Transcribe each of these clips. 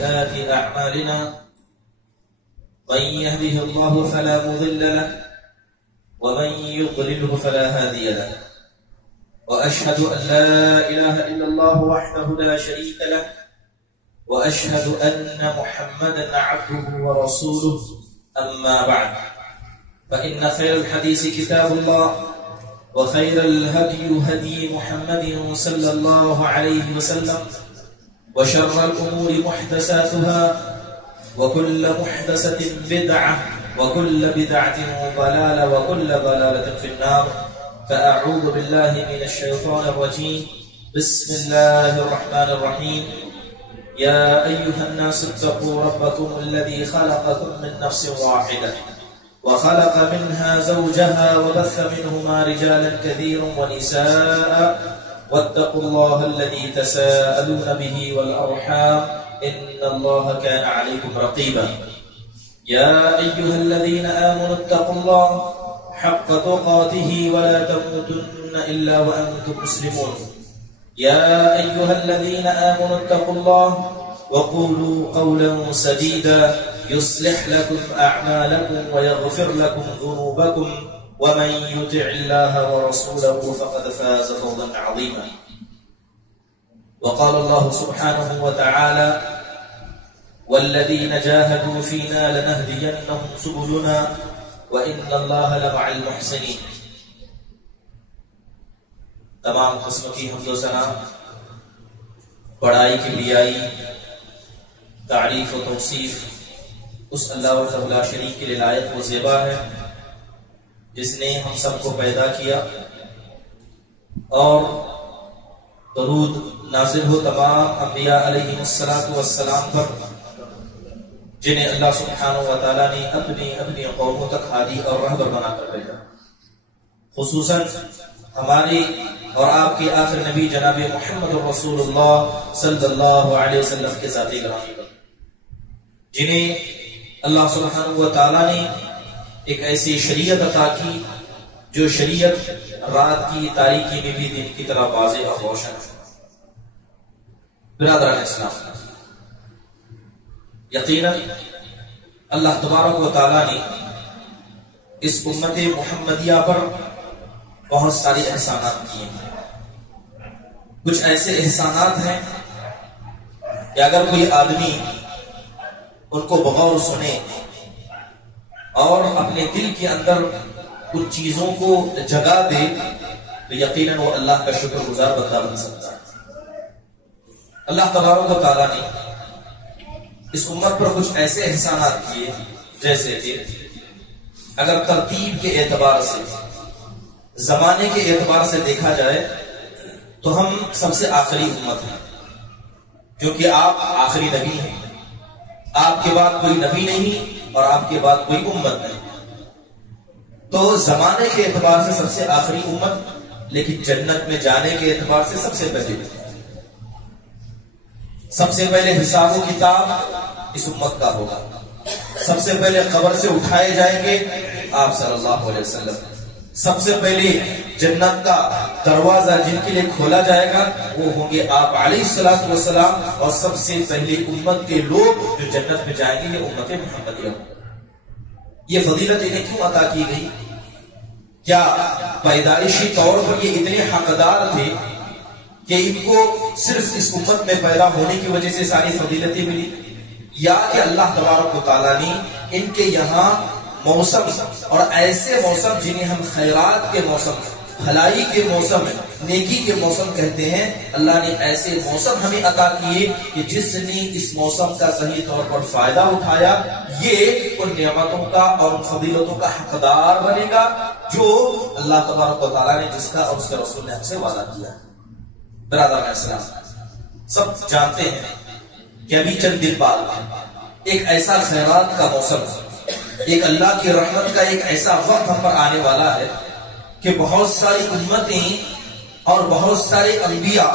وسيئات أعمالنا من يهده الله فلا مضل له ومن يضلله فلا هادي له وأشهد أن لا إله إلا الله وحده لا شريك له وأشهد أن محمدا عبده ورسوله أما بعد فإن خير الحديث كتاب الله وخير الهدي هدي محمد صلى الله عليه وسلم وشر الأمور محدثاتها وكل محدثة بدعة وكل بدعة ضلالة وكل ضلالة في النار فأعوذ بالله من الشيطان الرجيم بسم الله الرحمن الرحيم يا أيها الناس اتقوا ربكم الذي خلقكم من نفس واحدة وخلق منها زوجها وبث منهما رجالا كثيرا ونساء واتقوا الله الذي تساءلون به والأرحام إن الله كان عليكم رقيبا يا أيها الذين آمنوا اتقوا الله حق تقاته ولا تموتن إلا وأنتم مسلمون يا أيها الذين آمنوا اتقوا الله وقولوا قولا سديدا يصلح لكم أعمالكم ويغفر لكم ذنوبكم ومن يطع الله ورسوله فقد فاز فوزا عظيما وقال الله سبحانه وتعالى والذين جاهدوا فينا لنهدينهم سبلنا وإن الله لمع المحسنين تمام قسم کی حمد و ثنا بڑائی کی بیائی تعریف و توصیف اس اللہ وحدہ لا شریک کے لائق و زیبا ہے جس نے ہم سب کو پیدا کیا اور درود نازل ہو تمام انبیاء علیہ السلام پر جنہیں اللہ سبحانہ و تعالیٰ نے اپنی قوموں تک ہادی اور رہبر بنا کر بھیجا، خصوصاً ہمارے اور آپ کے آخر نبی جناب محمد رسول اللہ صلی اللہ علیہ وسلم کے ذاتی گرامی پر، جنہیں اللہ سبحانہ و تعالیٰ نے ایک ایسی شریعت عطا کی جو شریعت رات کی تاریکی میں بھی دن کی طرح واضح اور روشن ہے۔ برادران اسلام، یقیناً اللہ تبارک و تعالیٰ نے اس امت محمدیہ پر بہت سارے احسانات کیے ہیں۔ کچھ ایسے احسانات ہیں کہ اگر کوئی آدمی ان کو بغور سنے اور اپنے دل کے اندر ان چیزوں کو جگا دے تو یقیناً وہ اللہ کا شکر گزار بندہ بن سکتا ہے۔ اللہ تبارک و تعالیٰ نے اس امت پر کچھ ایسے احسانات کیے جیسے کہ اگر ترتیب کے اعتبار سے، زمانے کے اعتبار سے دیکھا جائے تو ہم سب سے آخری امت ہیں، کیونکہ آپ آخری نبی ہیں، آپ کے بعد کوئی نبی نہیں اور آپ کے بعد کوئی امت نہیں، تو زمانے کے اعتبار سے سب سے آخری امت، لیکن جنت میں جانے کے اعتبار سے سب سے پہلے سب سے پہلے حساب و کتاب اس امت کا ہوگا، سب سے پہلے قبر سے اٹھائے جائیں گے آپ صلی اللہ علیہ وسلم، سب سے پہلے جنت کا دروازہ جن کے لیے کھولا جائے گا وہ ہوں گے آپ علیہ السلام، اور سب سے پہلے امت کے لوگ جو جنت میں جائیں گے یہ امت محمدیہ ہوگا۔ یہ فضیلت انہیں کیوں عطا کی گئی؟ کیا پیدائشی طور پر یہ اتنے حقدار تھے کہ ان کو صرف اس امت میں پیدا ہونے کی وجہ سے ساری فضیلتیں ملی، یا کہ اللہ تبارک و تعالیٰ نے ان کے یہاں موسم اور ایسے موسم جنہیں ہم خیرات کے موسم، بھلائی کے موسم، نیکی کے موسم کہتے ہیں، اللہ نے ایسے موسم ہمیں عطا کیے کہ جس نے اس موسم کا صحیح طور پر فائدہ اٹھایا یہ ان نعمتوں کا اور ان فضیلتوں کا حقدار بنے گا جو اللہ تبارک و تعالیٰ نے جس کا اور اس کے رسول نے ہم سے وعدہ کیا ہے۔ برادران اسلام، سب جانتے ہیں کہ ابھی چند دن بعد ایک ایسا خیرات کا موسم، ایک اللہ کی رحمت کا ایک ایسا وقت ہم پر آنے والا ہے کہ بہت ساری امتیں اور بہت سارے انبیاء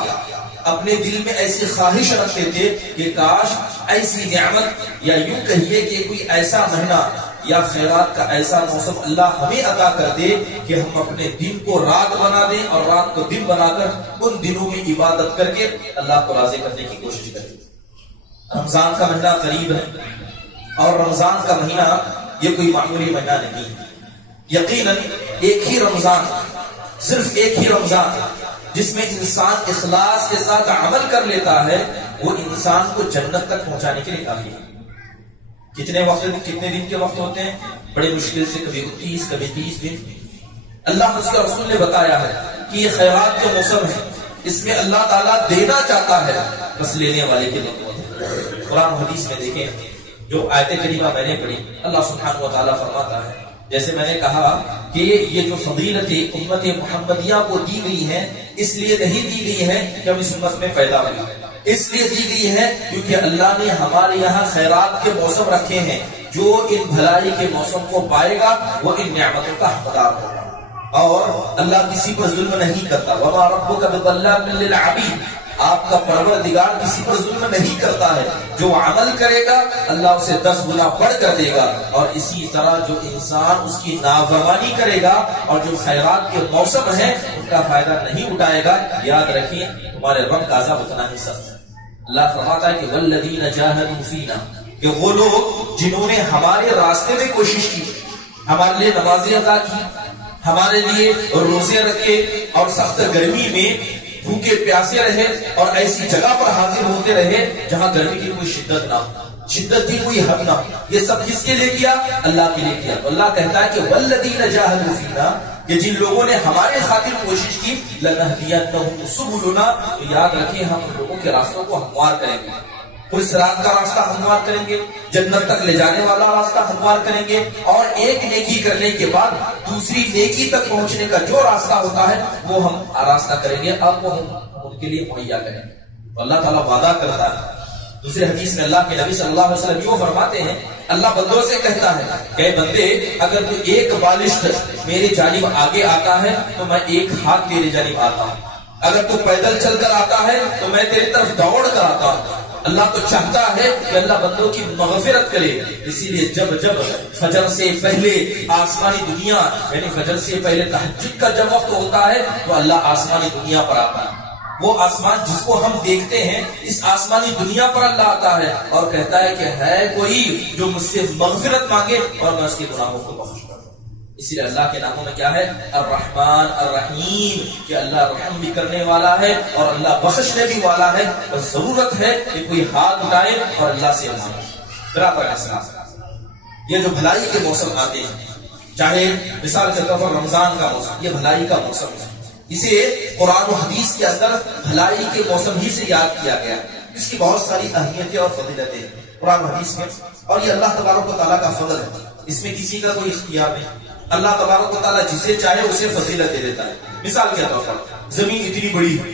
اپنے دل میں ایسی خواہش رکھتے تھے کہ کاش ایسی نعمت یا یوں کہیے کہ کوئی ایسا مہینہ یا خیرات کا ایسا موسم اللہ ہمیں عطا کر دے کہ ہم اپنے دن کو رات بنا دیں اور رات کو دن بنا کر ان دنوں میں عبادت کر کے اللہ کو راضی کرنے کی کوشش کریں۔ رمضان کا مہینہ قریب ہے، اور رمضان کا مہینہ یہ کوئی معمولی مہینہ نہیں ہے۔ یقیناً ایک ہی رمضان، صرف ایک ہی رمضان جس میں انسان اخلاص کے ساتھ عمل کر لیتا ہے، وہ انسان کو جنت تک پہنچانے کے لیے کافی ہے۔ کتنے دن کے وقت ہوتے ہیں؟ بڑے مشکل سے کبھی 29 کبھی 30 دن۔ اللہ اس کے رسول نے بتایا ہے کہ یہ خیرات کے موسم ہے، اس میں اللہ تعالیٰ دینا چاہتا ہے، بس لینے والے کے لیے۔ قرآن حدیث میں دیکھیں جو آیت کریمہ میں نے پڑھی، اللہ سبحانہ و تعالیٰ فرماتا ہے، جیسے میں نے کہا کہ یہ جو فضیلت امت محمدیہ کو دی گئی ہے، اس لیے نہیں دی گئی ہے کہ ہم اس امت میں پیدا ہوئے، اس لیے دی گئی ہے کیونکہ اللہ نے ہمارے یہاں خیرات کے موسم رکھے ہیں۔ جو ان بھلائی کے موسم کو پائے گا وہ ان نعمتوں کا حقدار ہوگا، اور اللہ کسی پر ظلم نہیں کرتا۔ وَمَا رَبُّكَ بِظَلَّامٍ لِّلْعَبِيدِ، آپ کا پروردگار کسی پر ظلم نہیں کرتا ہے، جو عمل کرے گا اللہ اسے 10 گنا بڑھ کر دے گا، اور اسی طرح جو انسان اس کی نافرمانی کرے گا اور جو خیرات کے موسم ہیں ان کا فائدہ نہیں اٹھائے گا، یاد رکھیں تمہارے رب کا عذاب اتنا ہی سخت ہے۔ اللہ فرماتا ہے کہ وَالَّذِينَ جَاهَدُوا فِينَا، کہ وہ لوگ جنہوں نے ہمارے راستے میں کوشش کی، ہمارے لیے نمازیں ادا کی، ہمارے لیے روزے رکھے، اور سخت گرمی میں بھوکے پیاسے رہے، اور ایسی جگہ پر حاضر ہوتے رہے جہاں گرمی کی کوئی شدت نہ ہو، شدت کی کوئی حد نہ ہو۔ یہ سب کس کے لیے کیا؟ اللہ کے لیے کیا۔ تو اللہ کہتا ہے کہ وَالَّذِينَ جَاهَدُوا فِينَا، کہ جن لوگوں نے ہمارے خاطر کوشش کی، لَنَهْدِيَنَّهُمْ سُبُلُنَا، تو یاد رکھیں ہم ان لوگوں کے راستوں کو ہموار کریں گے۔ کوئی صراط کا راستہ ہموار کریں گے، جنت تک لے جانے والا راستہ ہموار کریں گے، اور ایک نیکی کرنے کے بعد دوسری نیکی تک پہنچنے کا جو راستہ ہوتا ہے وہ ہم راستہ کریں گے، اب وہ ہم ان کے لیے مہیا کریں گے۔ تو اللہ تعالیٰ وعدہ کرتا ہے۔ دوسرے حدیث میں اللہ کے نبی صلی اللہ علیہ وسلم یہ فرماتے ہیں، اللہ بندوں سے کہتا ہے کہ بندے اگر تو ایک بالشت میری جانب آگے آتا ہے تو میں ایک ہاتھ تیری جانب آتا ہوں، اگر تو پیدل چل کر آتا ہے تو میں تیری طرف دوڑ کر آتا ہوں۔ اللہ تو چاہتا ہے کہ اللہ بندوں کی مغفرت کرے، اسی لیے جب فجر سے پہلے آسمانی دنیا، یعنی فجر سے پہلے تہجد کا جب وقت ہوتا ہے تو اللہ آسمانی دنیا پر آتا ہے۔ وہ آسمان جس کو ہم دیکھتے ہیں، اس آسمانی دنیا پر اللہ آتا ہے اور کہتا ہے کہ ہے کوئی جو مجھ سے مغفرت مانگے اور میں اس کے گناہوں کو بخش کر دوں۔ اسی لیے اللہ کے ناموں میں کیا ہے؟ الرحمن الرحیم، کہ اللہ رحم بھی کرنے والا ہے اور اللہ بخشنے بھی والا ہے، اور ضرورت ہے کہ کوئی ہاتھ اٹھائے اور اللہ سے مانگے۔ برابر اسلام، یہ جو بھلائی کے موسم آتے ہیں، چاہے مثال کے طور پر رمضان کا موسم، یہ بھلائی کا موسم ہے، اسے قرآن و حدیث کے اندر بھلائی کے موسم ہی سے یاد کیا گیا۔ اس کی بہت ساری اہمیتیں اور فضیلتیں قرآن و حدیث میں، اور یہ اللہ تبارک و تعالیٰ کا فضل ہے، اس میں کسی کا کوئی اختیار نہیں۔ اللہ تبارک و تعالیٰ جسے چاہے اسے فضیلت دے دیتا ہے۔ مثال کے طور پر زمین اتنی بڑی ہے،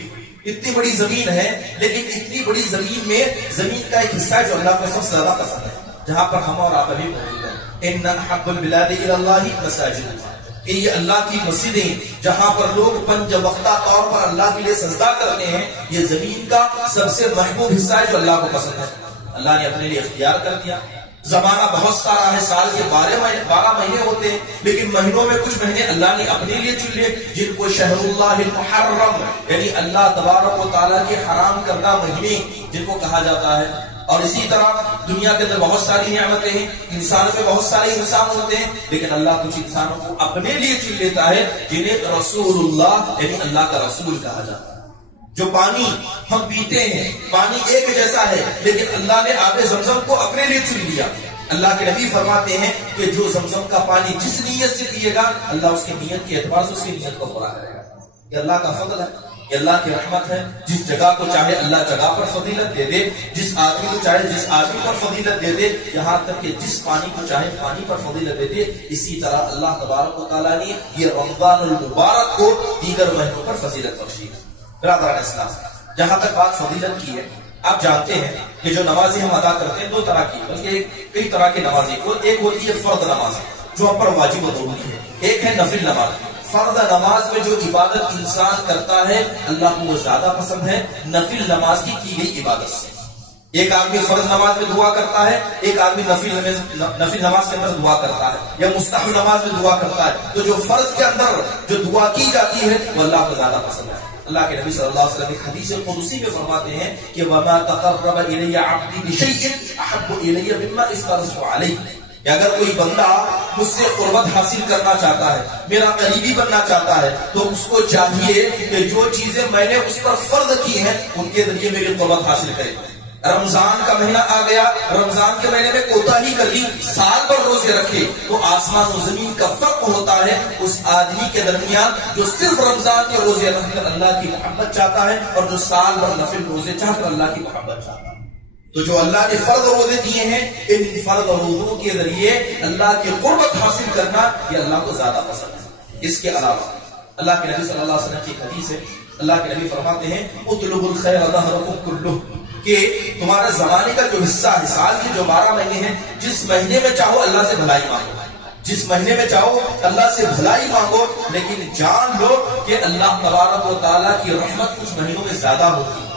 اتنی بڑی زمین ہے، لیکن اتنی بڑی زمین میں زمین کا ایک حصہ ہے جو اللہ کو سب سے زیادہ پسند ہے، جہاں پر ہم اور آپ ابھی موجود ہیں۔ ان احب البلاد الی اللہ مساجد، کہ یہ اللہ کی مسجدیں جہاں پر لوگ پنج وقتہ طور پر اللہ کے لیے سجدہ کرتے ہیں، یہ زمین کا سب سے محبوب حصہ ہے جو اللہ کو پسند ہے۔ اللہ نے اپنے لیے اختیار کر دیا۔ زمانہ بہت سارا ہے، سال کے 12 مہینے ہوتے ہیں، لیکن مہینوں میں کچھ مہینے اللہ نے اپنے لیے چن لیے جن کو شہر اللہ المحرم، یعنی اللہ تبارک و تعالیٰ کے حرام کردہ مہینے جن کو کہا جاتا ہے۔ اور اسی طرح دنیا کے اندر بہت ساری نعمتیں ہیں، انسانوں میں بہت سارے انسان ہوتے ہیں، لیکن اللہ کچھ انسانوں کو اپنے لیے چن لیتا ہے جنہیں رسول اللہ، یعنی اللہ کا رسول کہا جاتا ہے۔ جو پانی ہم پیتے ہیں، پانی ایک جیسا ہے، لیکن اللہ نے آب زمزم کو اپنے لیے چن لیا۔ اللہ کے نبی فرماتے ہیں کہ جو زمزم کا پانی جس نیت سے پیے گا، اللہ اس کی نیت کے اعتبار سے اس کی نیت کو پورا کرے گا۔ یہ اللہ کا فضل ہے، یہ اللہ کی رحمت ہے۔ جس جگہ کو چاہے اللہ جگہ پر فضیلت دے دے، جس آدمی کو چاہے جس آدمی پر فضیلت دے دے، یہاں تک کہ جس پانی کو چاہے پانی پر فضیلت دے دے۔ اسی طرح اللہ تبارک و تعالیٰ نے یہ رمضان المبارک کو دیگر مہینوں پر فضیلت بخشی ہے۔ برادران اسلام، جہاں تک بات فضیلت کی ہے، آپ جانتے ہیں کہ جو نمازیں ہم ادا کرتے ہیں 2 طرح کی، بلکہ کئی طرح کی نمازیں، ایک ہوتی ہے فرض نماز جو ہم پر واجب و ضروری ہے، ایک ہے نفل نماز۔ فرض نماز میں جو عبادت انسان کرتا ہے اللہ کو وہ زیادہ پسند ہے نفل نماز کی گئی عبادت سے۔ ایک آدمی فرض نماز میں دعا کرتا ہے، ایک آدمی نفل نماز کے اندر دعا کرتا ہے یا مستحب نماز میں دعا کرتا ہے. تو جو فرض کے اندر جو دعا کی جاتی ہے وہ اللہ کو زیادہ پسند ہے. اللہ کے نبی صلی اللہ علیہ وسلم ایک حدیث قدسی میں فرماتے ہیں کہ وَمَا تَقَرَّبَ إِلَيَّ عَبْدِي بِشَيْءٍ أَحَبُّ إِلَيَّ مِمَّا افْتَرَضْتُ عَلَيْهِ. کہ اگر کوئی بندہ مجھ سے قربت حاصل کرنا چاہتا ہے، میرا قریبی بننا چاہتا ہے، تو اس کو چاہیے کہ جو چیزیں میں نے اس پر فرض کی ہیں ان کے ذریعے میری قربت حاصل کرے. رمضان کا مہینہ آ گیا، رمضان کے مہینے میں کوتاہی کر لی، سال بھر روزے رکھے، تو آسمان و زمین کا فرق ہوتا ہے اس آدمی کے درمیان جو صرف رمضان کے روزے رکھ کر اللہ کی محبت چاہتا ہے اور جو سال بھر نفل روزے چاہ کر اللہ کی محبت چاہتا ہے. تو جو اللہ نے فرض روزے دیے ہیں، ان فرض روزوں کے ذریعے اللہ کی قربت حاصل کرنا یہ اللہ کو زیادہ پسند ہے. اس کے علاوہ اللہ کے نبی صلی اللہ علیہ وسلم کی حدیث ہے، اللہ کے نبی فرماتے ہیں اطلبوا الخیر دہرکم کلہ، کہ تمہارے زمانے کا جو حصہ ہے، سال کے جو 12 مہینے ہیں، جس مہینے میں چاہو اللہ سے بھلائی مانگو، جس مہینے میں چاہو اللہ سے بھلائی مانگو، لیکن جان لو کہ اللہ تبارک و تعالیٰ کی رحمت کچھ مہینوں میں زیادہ ہوتی ہے.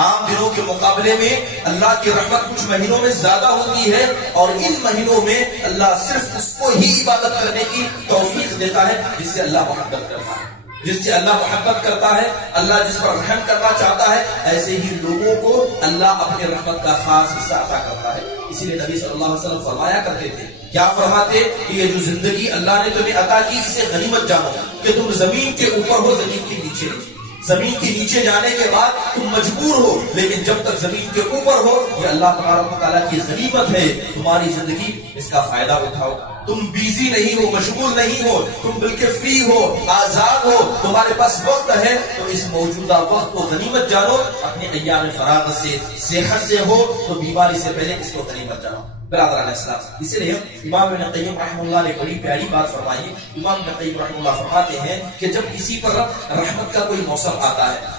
عام دنوں کے مقابلے میں اللہ کی رحمت کچھ مہینوں میں زیادہ ہوتی ہے، اور ان مہینوں میں اللہ صرف اس کو ہی عبادت کرنے کی توفیق دیتا ہے جس سے اللہ محبت کرتا ہے. جس سے اللہ محبت کرتا ہے، اللہ جس پر رحم کرنا چاہتا ہے، ایسے ہی لوگوں کو اللہ اپنے رحمت کا خاص حصہ عطا کرتا ہے. اسی لیے نبی صلی اللہ علیہ وسلم فرمایا کرتے تھے، کیا فرماتے کہ یہ جو زندگی اللہ نے تمہیں عطا کی اسے غنیمت جانو کہ تم زمین کے اوپر ہو، زمین کے نیچے نہیں. زمین کے نیچے جانے کے بعد تم مجبور ہو، لیکن جب تک زمین کے اوپر ہو یہ اللہ تبارک و تعالیٰ کی غنیمت ہے. تمہاری زندگی اس کا فائدہ اٹھاؤ. تم بیزی نہیں ہو، مشغول نہیں ہو، تم بالکل فری ہو، آزاد ہو، تمہارے پاس وقت ہے، تو اس موجودہ وقت کو غنیمت جانو. اپنے ایام فراغت سے، صحت سے ہو تو بیماری سے پہلے اس کو غنیمت جانو. برادران اسلام، اسی لیے امام ابن قیم رحمہ اللہ نے بڑی پیاری بات فرمائی. امام ابن قیم رحمہ اللہ فرماتے ہیں کہ جب کسی پر رحمت کا کوئی موسم آتا ہے،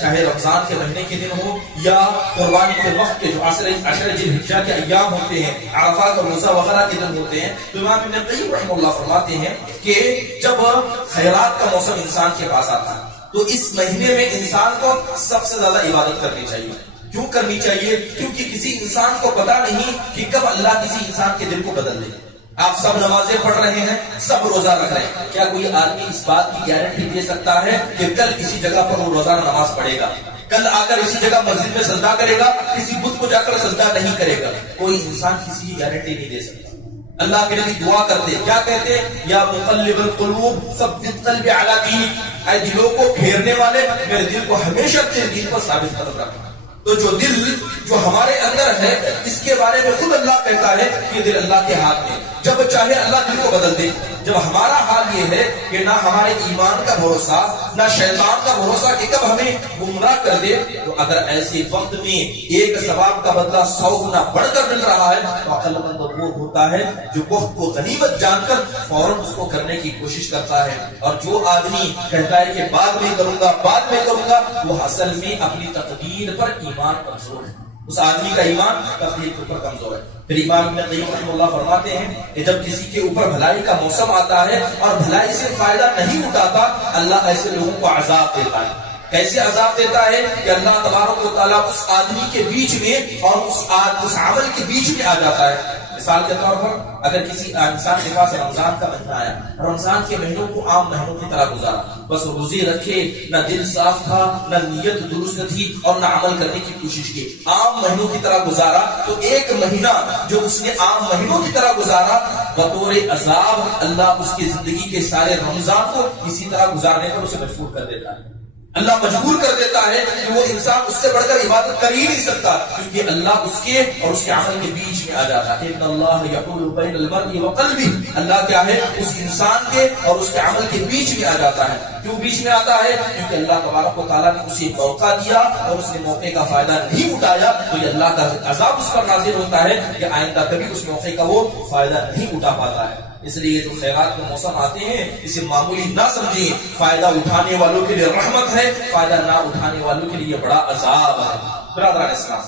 چاہے رمضان کے مہینے کے دن ہو یا قربانی کے وقت کے جو عشر ذی الحجہ کے ایام ہوتے ہیں، عرفات اور روزہ وغیرہ کے دن ہوتے ہیں، تو امام ابن قیم رحمہ اللہ فرماتے ہیں کہ جب خیرات کا موسم انسان کے پاس آتا ہے تو اس مہینے میں انسان کو سب سے زیادہ عبادت کرنی چاہیے. کیوں کرنی چاہیے؟ کیونکہ کسی انسان کو پتا نہیں کہ کب اللہ کسی انسان کے دل کو بدل دے. آپ سب نمازیں پڑھ رہے ہیں، سب روزہ رکھ رہے ہیں، کیا کوئی آدمی اس بات کی گارنٹی دے سکتا ہے کہ کل کسی جگہ پر وہ روزانہ نماز پڑھے گا، کل آ کر اسی جگہ مسجد میں سجدہ کرے گا، کسی بت کو جا کر سجدہ نہیں کرے گا؟ کوئی انسان کسی کی گارنٹی نہیں دے سکتا. اللہ کے نبی دعا کرتے، کیا کہتے؟ یا مقلب القلوب ثبت قلبی علی دینک، اے دلوں کو پھیرنے والے میرے دل کو ہمیشہ تیرے دین پر ثابت قدم رکھنا. تو جو دل جو ہمارے اندر ہے اس کے بارے میں خود اللہ کہتا ہے کہ دل اللہ کے ہاتھ میں، جب چاہے اللہ دل کو بدل دے. جب ہمارا حال یہ ہے کہ نہ ہمارے ایمان کا بھروسہ نہ شیطان کا بھروسہ کہ کب ہمیں گمراہ کر دے، تو اگر ایسے وقت میں ایک ثواب کا بدلہ 100 گنا بڑھ کر مل رہا ہے تو عقل مند وہ ہوتا ہے جو وقت کو غنیمت جان کر فوراً اس کو کرنے کی کوشش کرتا ہے. اور جو آدمی کہتا ہے کہ بعد میں کروں گا بعد میں کروں گا، وہ اصل میں اپنی تقدیر پر ایمان کمزور ہے. اس آدمی کا ایمان تقدیر کے اوپر کمزور ہے. پھر امام ابن قیم رحمہ اللہ فرماتے ہیں کہ جب کسی کے اوپر بھلائی کا موسم آتا ہے اور بھلائی سے فائدہ نہیں اٹھاتا، اللہ ایسے لوگوں کو عذاب دیتا ہے. کیسے عذاب دیتا ہے کہ اللہ تبارک و تعالیٰ اس آدمی کے بیچ میں اور اس عمل کے بیچ میں آ جاتا ہے. مثال کے طور پر اگر کسی انسان کے پاس رمضان کا مہینہ آیا، رمضان کے مہینوں کو عام مہینوں کی طرح گزارا، بس روزے رکھے، نہ دل صاف تھا، نہ نیت درست تھی اور نہ عمل کرنے کی کوشش کی، عام مہینوں کی طرح گزارا، تو ایک مہینہ جو اس نے عام مہینوں کی طرح گزارا، بطور عذاب اللہ اس کی زندگی کے سارے رمضان کو اسی طرح گزارنے پر اسے مجبور کر دیتا ہے. اللہ مجبور کر دیتا ہے کہ وہ انسان اس سے بڑھ کر عبادت کر ہی نہیں سکتا، کیونکہ اللہ اس کے اور اس کے عمل کے بیچ میں آ جاتا ہے. ان اللہ یحول بین المرء وقلبہ، اللہ کیا ہے اس انسان کے اور اس کے عمل کے بیچ میں آ جاتا ہے. کیوں بیچ میں آتا ہے؟ کیونکہ اللہ تبارک و تعالیٰ نے اسے موقع دیا اور اس نے موقع کا فائدہ نہیں اٹھایا، تو یہ اللہ کا عذاب اس پر نازل ہوتا ہے کہ آئندہ کبھی اس موقع کا وہ فائدہ نہیں اٹھا پاتا ہے. اس لیے جو خیرات کے موسم آتے ہیں اسے معمولی نہ سمجھیں، فائدہ اٹھانے والوں کے لیے رحمت ہے، فائدہ نہ اٹھانے والوں کے لیے بڑا عذاب ہے. برادران اسلام،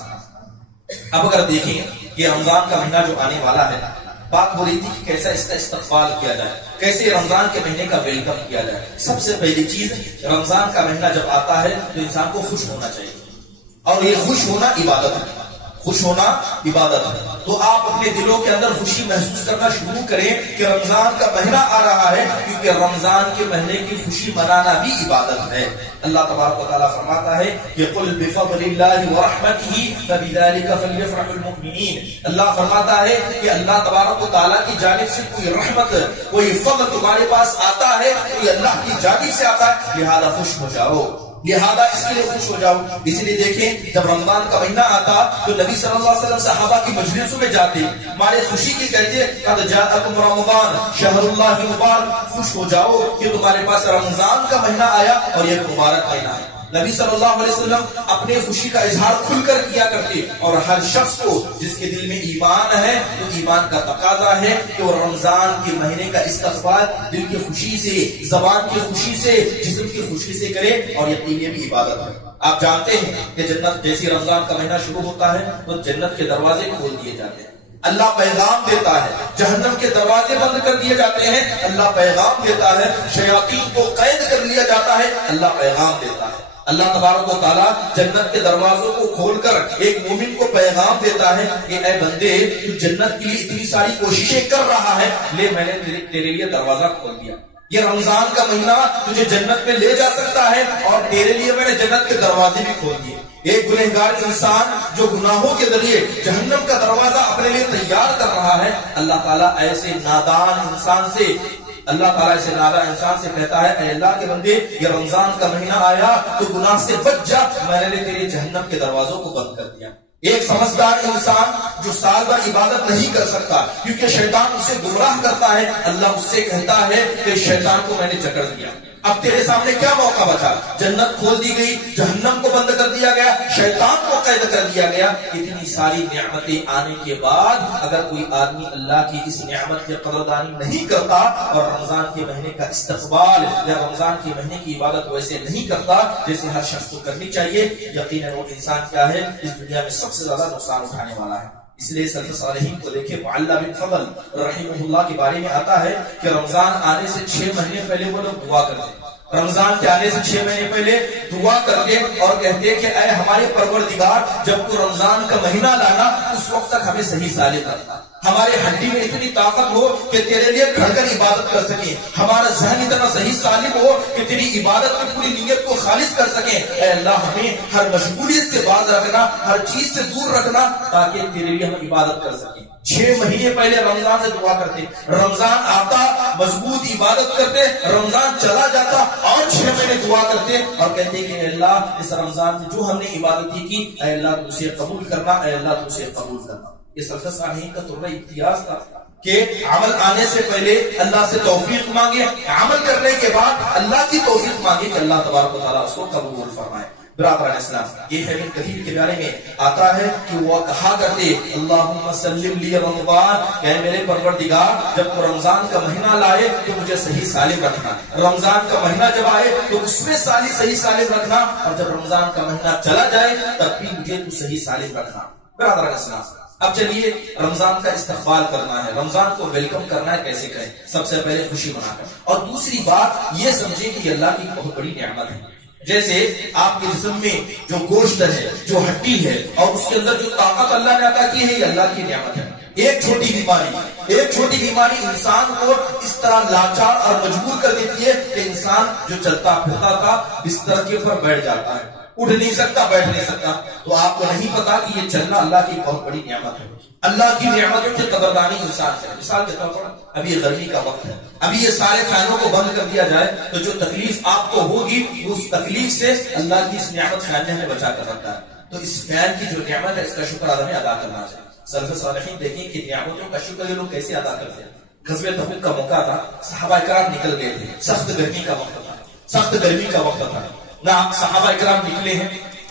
اب اگر دیکھیں کہ رمضان کا مہینہ جو آنے والا ہے، بات ہو رہی تھی کہ کیسا اس کا استقبال کیا جائے، کیسے رمضان کے مہینے کا ویلکم کیا جائے. سب سے پہلی چیز، رمضان کا مہینہ جب آتا ہے تو انسان کو خوش ہونا چاہیے، اور یہ خوش ہونا عبادت ہے. خوش ہونا عبادت ہے. تو آپ اپنے دلوں کے اندر خوشی محسوس کرنا شروع کریں کہ رمضان کا مہینہ آ رہا ہے، کیونکہ رمضان کے مہینے کی خوشی منانا بھی عبادت ہے. اللہ تبارک و تعالیٰ فرماتا ہے کہ قل بفضل اللہ ورحمتہ فبذلک فلیفرح المؤمنین. اللہ فرماتا ہے کہ اللہ تبارک و تعالیٰ کی جانب سے کوئی رحمت، کوئی فضل تمہارے پاس آتا ہے، کوئی اللہ کی جانب سے آتا ہے، لہذا خوش ہو جاؤ، لہذا اس کے لیے خوش ہو جاؤ. اسی لیے دیکھیں جب رمضان کا مہینہ آتا تو نبی صلی اللہ علیہ وسلم صحابہ کی مجلسوں میں جاتے، مارے خوشی کی کہتے قد جاءکم رمضان شہر اللہ مبارک، خوش ہو جاؤ کہ تمہارے پاس رمضان کا مہینہ آیا اور یہ مبارک مہینہ ہے. نبی صلی اللہ علیہ وسلم اپنے خوشی کا اظہار کھل کر کیا کرتے، اور ہر شخص کو جس کے دل میں ایمان ہے تو ایمان کا تقاضا ہے کہ وہ رمضان کے مہینے کا استقبال دل کی خوشی سے، زبان کی خوشی سے، جسم کی خوشی سے کرے، اور یقین یہ بھی عبادت ہے. آپ جانتے ہیں کہ جنت جیسی رمضان کا مہینہ شروع ہوتا ہے تو جنت کے دروازے کھول دیے جاتے ہیں، اللہ پیغام دیتا ہے، جہنم کے دروازے بند کر دیے جاتے ہیں، اللہ پیغام دیتا ہے، شیاطین کو قید کر لیا جاتا ہے، اللہ پیغام دیتا ہے. اللہ تبارک و تعالیٰ جنت کے دروازوں کو کھول کر ایک مومن کو پیغام دیتا ہے کہ اے بندے، تو جنت کے لیے اتنی ساری کوششیں کر رہا ہے، لے میں نے تیرے لیے دروازہ کھول دیا. یہ رمضان کا مہینہ تجھے جنت میں لے جا سکتا ہے، اور تیرے لیے میں نے جنت کے دروازے بھی کھول دیے. ایک گنہگار انسان جو گناہوں کے ذریعے جہنم کا دروازہ اپنے لیے تیار کر رہا ہے، اللہ تعالیٰ ایسے نادان انسان سے کہتا ہے اے اللہ کے بندے، یہ رمضان کا مہینہ آیا تو گناہ سے بچ جا، میں نے تیرے جہنم کے دروازوں کو بند کر دیا. ایک سمجھدار انسان جو سال بھر عبادت نہیں کر سکتا کیونکہ شیطان اسے گمراہ کرتا ہے، اللہ اس سے کہتا ہے کہ شیطان کو میں نے جکڑ دیا. اب تیرے سامنے کیا موقع بچا؟ جنت کھول دی گئی، جہنم کو بند کر دیا گیا، شیطان کو قید کر دیا گیا. اتنی ساری نعمتیں آنے کے بعد اگر کوئی آدمی اللہ کی اس نعمت کی قدردانی نہیں کرتا اور رمضان کے مہینے کا استقبال یا رمضان کے مہینے کی عبادت ویسے نہیں کرتا جیسے ہر شخص کو کرنی چاہیے، یقیناً وہ انسان کیا ہے، اس دنیا میں سب سے زیادہ نقصان اٹھانے والا ہے. اس لیے سلف صالحین کو دیکھیں، معلّہ بن فضل رحمہ اللہ کے بارے میں آتا ہے کہ رمضان آنے سے 6 مہینے پہلے وہ لوگ دعا کرتے، رمضان کے آنے سے 6 مہینے پہلے دعا کرتے اور کہتے کہ اے ہمارے پروردگار، جب تو رمضان کا مہینہ لانا اس وقت تک ہمیں صحیح سالم رکھنا، ہمارے ہڈی میں اتنی طاقت ہو کہ تیرے لیے کھڑ کر عبادت کر سکیں، ہمارا ذہن اتنا صحیح سالم ہو کہ تیری عبادت میں پوری نیت کو خالص کر سکیں. اے اللہ ہمیں ہر مشغولیت سے باز رکھنا، ہر چیز سے دور رکھنا تاکہ تیرے لیے ہم عبادت کر سکیں. 6 مہینے پہلے رمضان سے دعا کرتے، رمضان آتا مضبوط عبادت کرتے، رمضان چلا جاتا اور 6 مہینے دعا کرتے اور کہتے کہ اے اللہ اس رمضان میں جو ہم نے عبادت کی، اے اللہ تو اسے قبول کرنا، اے اللہ تو اسے قبول کرنا. یہ سلف صالحین کا طرز امتیاز تھا کہ عمل آنے سے پہلے اللہ سے توفیق مانگے، عمل کرنے کے بعد اللہ کی توفیق مانگے کہ اللہ تبارک و تعالیٰ اس کو قبول فرمائے. برادران اسلام، یہ ابن کثیر کے بارے میں آتا ہے کہ وہ کہا کرتے اللہم سلم لی رمضان، کہ میرے پروردگار جب تو رمضان کا مہینہ لائے تو مجھے صحیح سالم رکھنا، رمضان کا مہینہ جب آئے تو اس میں صحیح سالم رکھنا، اور جب رمضان کا مہینہ چلا جائے تب بھی مجھے تو صحیح سالم رکھنا. برادران اسلام، اب چلیے رمضان کا استقبال کرنا ہے، رمضان کو ویلکم کرنا ہے. کیسے کریں؟ سب سے پہلے خوشی منا کر، اور دوسری بات یہ سمجھیں کہ یہ اللہ کی بہت بڑی نعمت ہے. جیسے آپ کے جسم میں جو گوشت ہے، جو ہڈی ہے، اور اس کے اندر جو طاقت اللہ نے عطا کی ہے، یہ اللہ کی نعمت ہے. ایک چھوٹی بیماری انسان کو اس طرح لاچار اور مجبور کر دیتی ہے کہ انسان جو چلتا پھرتا تھا بستر کے اوپر بیٹھ جاتا ہے، اٹھ نہیں سکتا، بیٹھ نہیں سکتا. تو آپ کو نہیں پتا کہ یہ چلنا اللہ کی بہت بڑی نعمت ہے. اللہ کی نعمتوں کی قدردانی انسان کرے. مثال کے طور پر ابھی یہ گرمی کا وقت ہے، ابھی یہ سارے فینوں کو بند کر دیا جائے تو جو تکلیف آپ کو ہوگی اس تکلیف سے اللہ کی اس نعمت فین نے ہمیں بچا کر رکھا ہے. تو اس فین کی جو نعمت ہے اس کا شکر ہمیں ادا کرنا چاہیے. سلف صالحین دیکھیں کہ نعمتوں کا شکر یہ لوگ کیسے ادا کرتے ہیں. غزوہ تبوک کا موقع تھا، صحابہ کرام نکل گئے تھے، سخت گرمی کا وقت تھا، نہ صحابہ کرام نکلے ہیں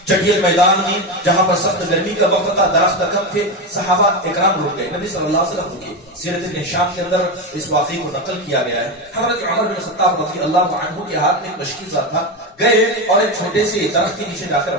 چٹیل میدان میں جہاں پر سخت گرمی کا وقت تھا، درخت کم تھے، صحابہ اکرام رک گئے، نبی صلی اللہ علیہ وسلم رکے. سیرت ابن ہشام کے اندر اس واقعے کو نقل کیا گیا ہے. حضرت عمر بن خطاب رضی اللہ عنہ کے ہاتھ میں ایک مشکیزہ تھا، گئے اور ایک چھوٹے سے درخت کے نیچے جا کر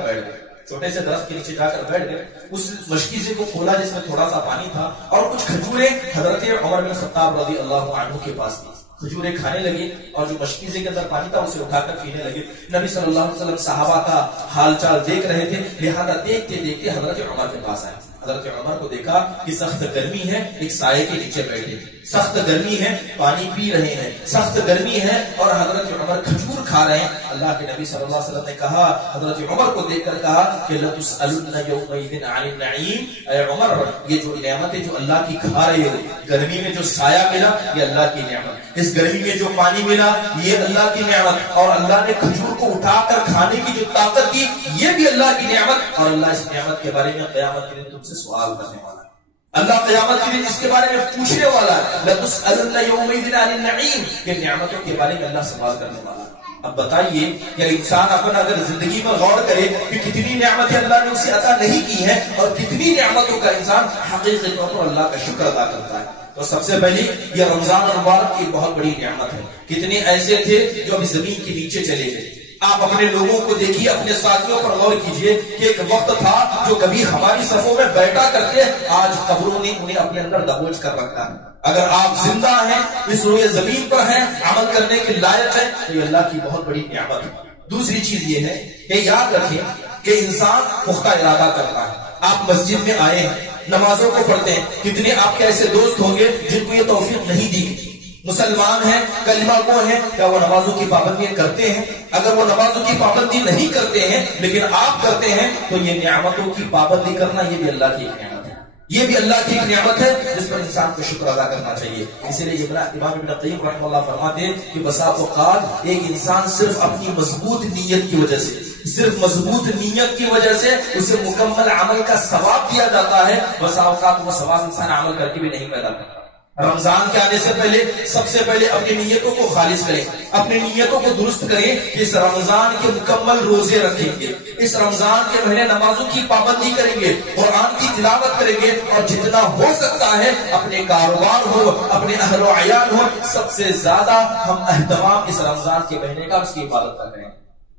بیٹھ گئے. اس مشکیزے کو کھولا جس میں تھوڑا سا پانی تھا اور کچھ کھجوریں حضرت عمر بن خطاب رضی اللہ عنہ کے پاس تھی. کھجوریں کھانے لگے اور جو مشکیزے کے اندر پانی تھا اسے اٹھا کر پینے لگے. نبی صلی اللہ علیہ وسلم صحابہ کا حال چال دیکھ رہے تھے، لہذا دیکھتے دیکھتے حضرت عمر کے پاس آئے. حضرت عمر کو دیکھا کہ سخت گرمی ہے، ایک سائے کے نیچے بیٹھے، سخت گرمی ہے، پانی پی رہے ہیں، سخت گرمی ہے اور حضرت عمر کھجور کھا رہے ہیں۔ اللہ کے نبی صلی اللہ علیہ وسلم نے کہا، حضرت عمر کو دیکھ کر کہا کہ لَتُسْأَلُنَّ يَوْمَئِذٍ عَنِ النَّعِيمِ، اے عمر یہ جو نعمتیں جو اللہ کی کھا رہے ہو، گرمی میں جو سایہ ملا یہ اللہ کی نعمت، اس گرمی میں جو پانی ملا یہ اللہ کی نعمت، اور اللہ نے کھجور کو اٹھا کر کھانے کی جو طاقت دی یہ بھی اللہ کی نعمت، اور اللہ اس نعمت کے بارے میں قیامت کے دن تم سے سوال کرنے والا ہے۔ اللہ قیامت کے دن اس کے بارے میں پوچھنے والا ہے، لَتُسْأَلُنَّ يَوْمَئِذٍ عَنِ النَّعِيمِ، کہ نعمتوں کے بارے میں اللہ سوال کرنے والا ہے۔ اب بتائیے کہ انسان اگر زندگی میں غور کرے کہ کتنی نعمتیں اللہ نے اسے عطا نہیں کی ہیں اور کتنی نعمتوں کا انسان حقیقی طور پر اللہ کا شکر ادا کرتا ہے، تو سب سے پہلی یہ رمضان المبارک کی بہت بڑی نعمت ہے۔ کتنے ایسے تھے جو ابھی زمین کے نیچے چلے گئے۔ آپ اپنے لوگوں کو دیکھیے، اپنے ساتھیوں پر غور کیجئے کہ ایک وقت تھا جو کبھی ہماری صفوں میں بیٹھا کرتے، آج قبروں نے انہیں اپنے اندر دبوچ کر رکھا ہے۔ اگر آپ زندہ ہیں، اس روئے زمین پر ہیں، عمل کرنے کے لائق ہیں، تو یہ اللہ کی بہت بڑی نعمت ہے۔ دوسری چیز یہ ہے کہ یاد رکھیں کہ انسان پختہ ارادہ کرتا ہے۔ آپ مسجد میں آئے ہیں، نمازوں کو پڑھتے ہیں، کتنے آپ کے ایسے دوست ہوں گے جن کو یہ توفیق نہیں دی گئی؟ مسلمان ہیں، کلمہ گو ہیں، کیا وہ نمازوں کی پابندیاں کرتے ہیں؟ اگر وہ نمازوں کی پابندی نہیں کرتے ہیں لیکن آپ کرتے ہیں تو یہ نعمتوں کی پابندی کرنا یہ بھی اللہ کی ایک نعمت ہے، یہ بھی اللہ کی ایک نعمت ہے جس پر انسان کو شکر ادا کرنا چاہیے۔ اسی لیے امام ابن قیم رحمہ اللہ فرماتے ہیں کہ بسا اوقات ایک انسان صرف اپنی مضبوط نیت کی وجہ سے، صرف مضبوط نیت کی وجہ سے اسے مکمل عمل کا ثواب دیا جاتا ہے، بسا اوقات وہ ثواب انسان عمل کر کے بھی نہیں پیدا کرتا۔ رمضان کے آنے سے پہلے سب سے پہلے اپنی نیتوں کو خالص کریں، اپنی نیتوں کو درست کریں کہ اس رمضان کے مکمل روزے رکھیں گے، اس رمضان کے مہینے نمازوں کی پابندی کریں گے، قرآن کی تلاوت کریں گے، اور جتنا ہو سکتا ہے اپنے کاروبار ہو، اپنے اہل و عیال ہو، سب سے زیادہ ہم اہتمام اس رمضان کے مہینے کا اس کی عبادت کر رہے ہیں۔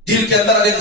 دل کے اندر اگر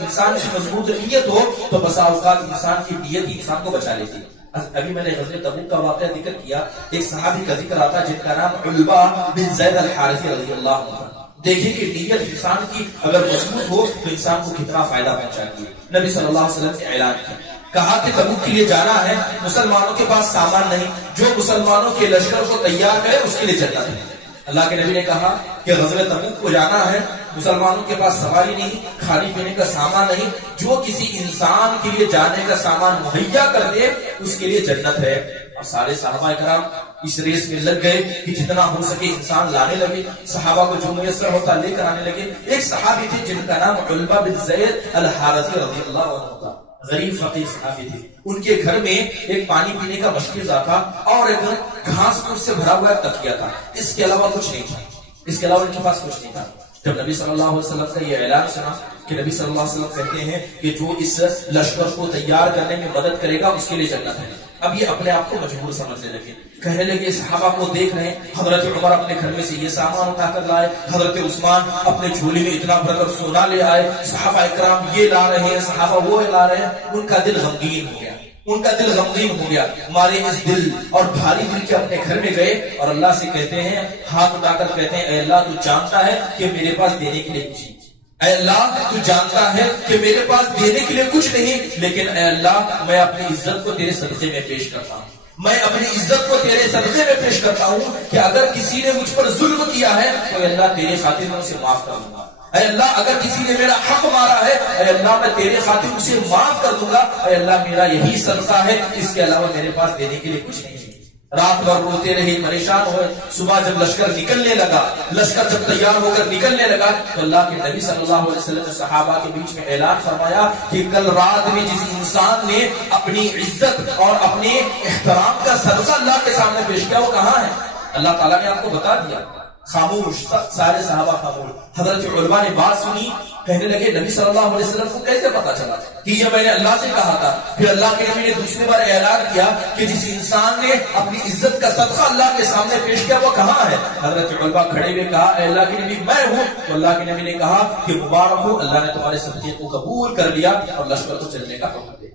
انسان کی مضبوط نیت ہو تو بسا اوقات انسان کی نیت ہی انسان کو بچا لیتی ہے۔ ابھی میں نے غزوہ تبوک کا واقعہ ذکر کیا، ایک صحابی کا ذکر آتا جن کا نام علبہ بن زید الحارثی رضی اللہ عنہ۔ دیکھیں کہ نیت انسان کی اگر مضبوط ہو تو انسان کو کتنا فائدہ پہنچاتی ہے۔ نبی صلی اللہ علیہ وسلم نے اعلان کیا، کہا کہ تبوک کے لیے جانا ہے، مسلمانوں کے پاس سامان نہیں، جو مسلمانوں کے لشکر کو تیار کرے اس کے لیے جنت ہے۔ اللہ کے نبی نے کہا کہ غزوہ تبوک کو جانا ہے، مسلمانوں کے پاس سواری نہیں، کھانے پینے کا سامان نہیں، جو کسی انسان کے لیے جانے کا سامان مہیا کر دے اس کے لیے جنت ہے۔ اور سارے صحابہ کرام اس ریس میں لگ گئے کہ جتنا ہو سکے انسان لانے لگے، صحابہ کو جو میسر ہوتا لے کر آنے لگے۔ ایک صحابی تھے جن کا نام علبہ بن زید الحارثی رضی اللہ عنہ تھا، غریب فقیر صحابی تھے۔ ان کے گھر میں ایک پانی پینے کا مشکیزہ تھا اور ایک گھاس پھوس سے بھرا ہوا تکیہ تھا، اس کے علاوہ کچھ نہیں تھا، اس کے علاوہ ان کے پاس کچھ نہیں تھا۔ جب نبی صلی اللہ علیہ وسلم کا یہ اعلان سنا کہ نبی صلی اللہ علیہ وسلم کہتے ہیں کہ جو اس لشکر کو تیار کرنے میں مدد کرے گا اس کے لیے جنت ہے، اب یہ اپنے آپ کو مجبور سمجھنے لگے، کہنے لگے صحابہ کو دیکھ رہے ہیں، حضرت عمر اپنے گھر میں سے یہ سامان اٹھا کر لائے، حضرت عثمان اپنے جھولی میں اتنا بھر کر سونا لے آئے، صحابہ اکرام یہ لا رہے ہیں، صحابہ وہ لا رہے ہیں۔ ان کا دل غمگین ہو گیا، ان کا دل غمگین ہو گیا، مارے اس دل اور بھاری دل کے اپنے گھر میں گئے اور اللہ سے کہتے ہیں، ہاتھ اٹھا کر کہتے ہیں، اے اللہ تو جانتا ہے کہ میرے پاس دینے کے لیے کچھ نہیں، اے اللہ تو جانتا ہے کہ میرے پاس دینے کے لیے کچھ نہیں، لیکن اے اللہ میں اپنی عزت کو تیرے صدقے میں پیش کرتا ہوں، میں اپنی عزت کو تیرے صدقے میں پیش کرتا ہوں کہ اگر کسی نے مجھ پر ظلم کیا ہے تو اے اللہ تیرے خاطر میں اسے معاف کر دوں گا، اے اللہ اگر کسی نے میرا حق مارا ہے اے اللہ میں تیرے خاطر اسے معاف کر دوں گا، اے اللہ میرا یہی صدقہ ہے، اس کے علاوہ میرے پاس دینے کے لیے کچھ نہیں ہے۔ رات بھر روتے رہے، پریشان ہوئے، صبح جب لشکر نکلنے لگا، لشکر جب تیار ہو کر نکلنے لگا تو اللہ کے نبی صلی اللہ علیہ وسلم نے صحابہ کے بیچ میں اعلان فرمایا کہ کل رات میں جس انسان نے اپنی عزت اور اپنے احترام کا صدقہ اللہ کے سامنے پیش کیا وہ کہاں ہے؟ اللہ تعالیٰ نے آپ کو بتا دیا۔ خاموش، سارے صحابہ خاموش۔ حضرت علبہ نے بات سنی، کہنے لگے نبی صلی اللہ علیہ وسلم کو کیسے پتا چلا کہ یہ میں نے اللہ سے کہا تھا؟ پھر اللہ کے نبی نے دوسری بار اعلان کیا کہ جس انسان نے اپنی عزت کا صدقہ اللہ کے سامنے پیش کیا وہ کہاں ہے؟ حضرت علبہ کھڑے ہوئے کہا اے اللہ کے نبی میں ہوں۔ تو اللہ کے نبی نے کہا کہ مبارک ہو، اللہ نے تمہارے صدقے کو قبول کر لیا اور لشکر کو چلنے کا حکم دے۔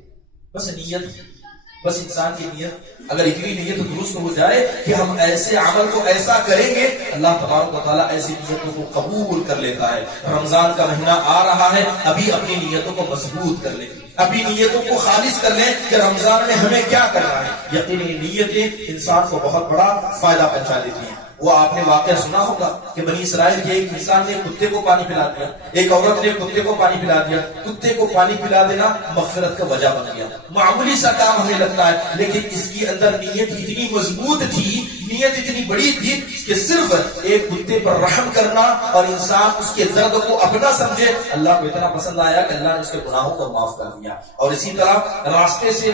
بس بس انسان کی نیت اگر اتنی نیت درست ہو جائے کہ ہم ایسے عمل کو ایسا کریں گے، اللہ تبارک و تعالیٰ ایسی نیتوں کو قبول کر لیتا ہے۔ رمضان کا مہینہ آ رہا ہے، ابھی اپنی نیتوں کو مضبوط کر لیں، اپنی نیتوں کو خالص کر لیں کہ رمضان میں ہمیں کیا کرنا ہے۔ یقینی نیتیں انسان کو بہت بڑا فائدہ پہنچا دیتی ہیں۔ وہ آپ نے واقعہ سنا ہوگا کہ بنی اسرائیل کے ایک انسان نے کتے کو پانی پلا دیا، ایک عورت نے کتے کو پانی پلا دیا۔ کتے کو پانی پلا دینا مغفرت کا وجہ بن گیا، معمولی سا کام ہمیں لگتا ہے، لیکن اس کی اندر نیت اتنی مضبوط تھی، نیت اتنی بڑی تھی کہ صرف ایک کتے پر رحم کرنا اور انسان اس کے درد کو اپنا سمجھے، اللہ کو اتنا پسند آیا کہ اللہ نے اس کے گناہوں کو معاف کر دیا۔ اور اسی طرح راستے سے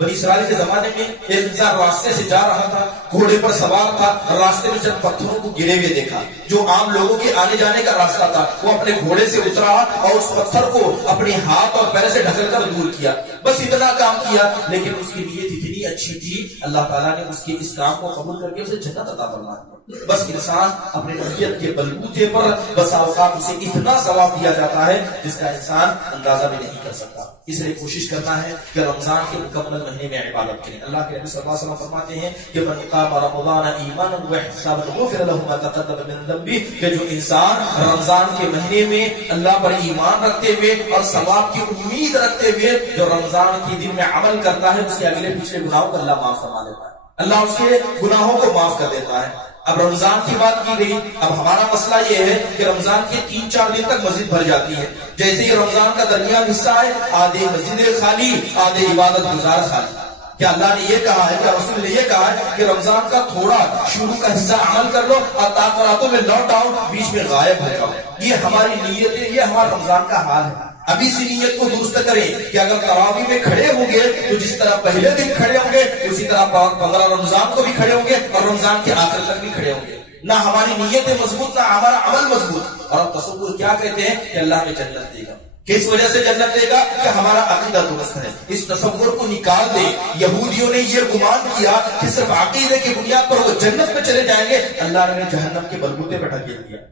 بنی اسرائیل کے زمانے میں ایک انسان راستے سے جا رہا تھا، گھوڑے پر سوار تھا، راستے میں چند پتھروں کو گرے ہوئے دیکھا جو عام لوگوں کے آنے جانے کا راستہ تھا۔ وہ اپنے گھوڑے سے اترا اور اس پتھر کو اپنے ہاتھ اور پیر سے ڈھکل کر دور کیا، بس اتنا کام کیا، لیکن اس کی نیت اتنی اچھی تھی، اللہ تعالیٰ نے اس کے اس کام کو قبول کر کے اسے جنت عطا فرما دیا۔ بس انسان اپنے نیت کے بلبوتے پر بس اوقات اسے اتنا ثواب دیا جاتا ہے جس کا انسان اندازہ بھی نہیں کر سکتا۔ اس لیے کوشش کرنا ہے کہ رمضان کے مکمل مہینے میں عبادت کریں۔ اللہ کے نبی صلی اللہ علیہ وسلم فرماتے ہیں کہ من قام رمضان ایمانا واحتسابا غفر له ما تقدم من ذنبه، کہ جو انسان رمضان کے مہینے میں اللہ پر ایمان رکھتے ہوئے اور ثواب کی امید رکھتے ہوئے جو رمضان کے دن میں عمل کرتا ہے، اس کے اگلے پچھلے گناہوں کو اللہ معاف فرما دیتا ہے، اللہ اس کے گناہوں کو معاف کر دیتا ہے۔ اب رمضان کی بات کی گئی، اب ہمارا مسئلہ یہ ہے کہ رمضان کے 3-4 دن تک مسجد بھر جاتی ہے۔ جیسے یہ رمضان کا درمیان حصہ ہے، آدھے مسجد خالی، آدھے عبادت گزار خالی۔ کیا اللہ نے یہ کہا ہے، کیا رسول نے یہ کہا ہے کہ رمضان کا تھوڑا شروع کا حصہ عمل کر لو اور تاخراتوں میں لوٹ آؤ، بیچ میں غائب ہو جاؤ؟ یہ ہماری نیت ہے، یہ ہمارا رمضان کا حال ہے۔ ابھی سی نیت کو درست کریں کہ اگر تراویح میں کھڑے ہوں گے تو جس طرح پہلے دن کھڑے ہوں گے اسی طرح 15 رمضان کو بھی کھڑے ہوں گے اور رمضان کے آخر تک بھی کھڑے ہوں گے۔ نہ ہماری نیتیں مضبوط، نہ ہمارا عمل مضبوط، اور تصور کیا کہتے ہیں کہ اللہ میں جنت دے گا۔ کس وجہ سے جنت دے گا؟ کہ ہمارا عقیدہ درست ہے۔ اس تصور کو نکال دے۔ یہودیوں نے یہ گمان کیا کہ صرف عقیدے کی بنیاد پر وہ جنت میں چلے جائیں گے، اللہ نے جہنم کے بلبوتے پہ ڈھکیل دیا۔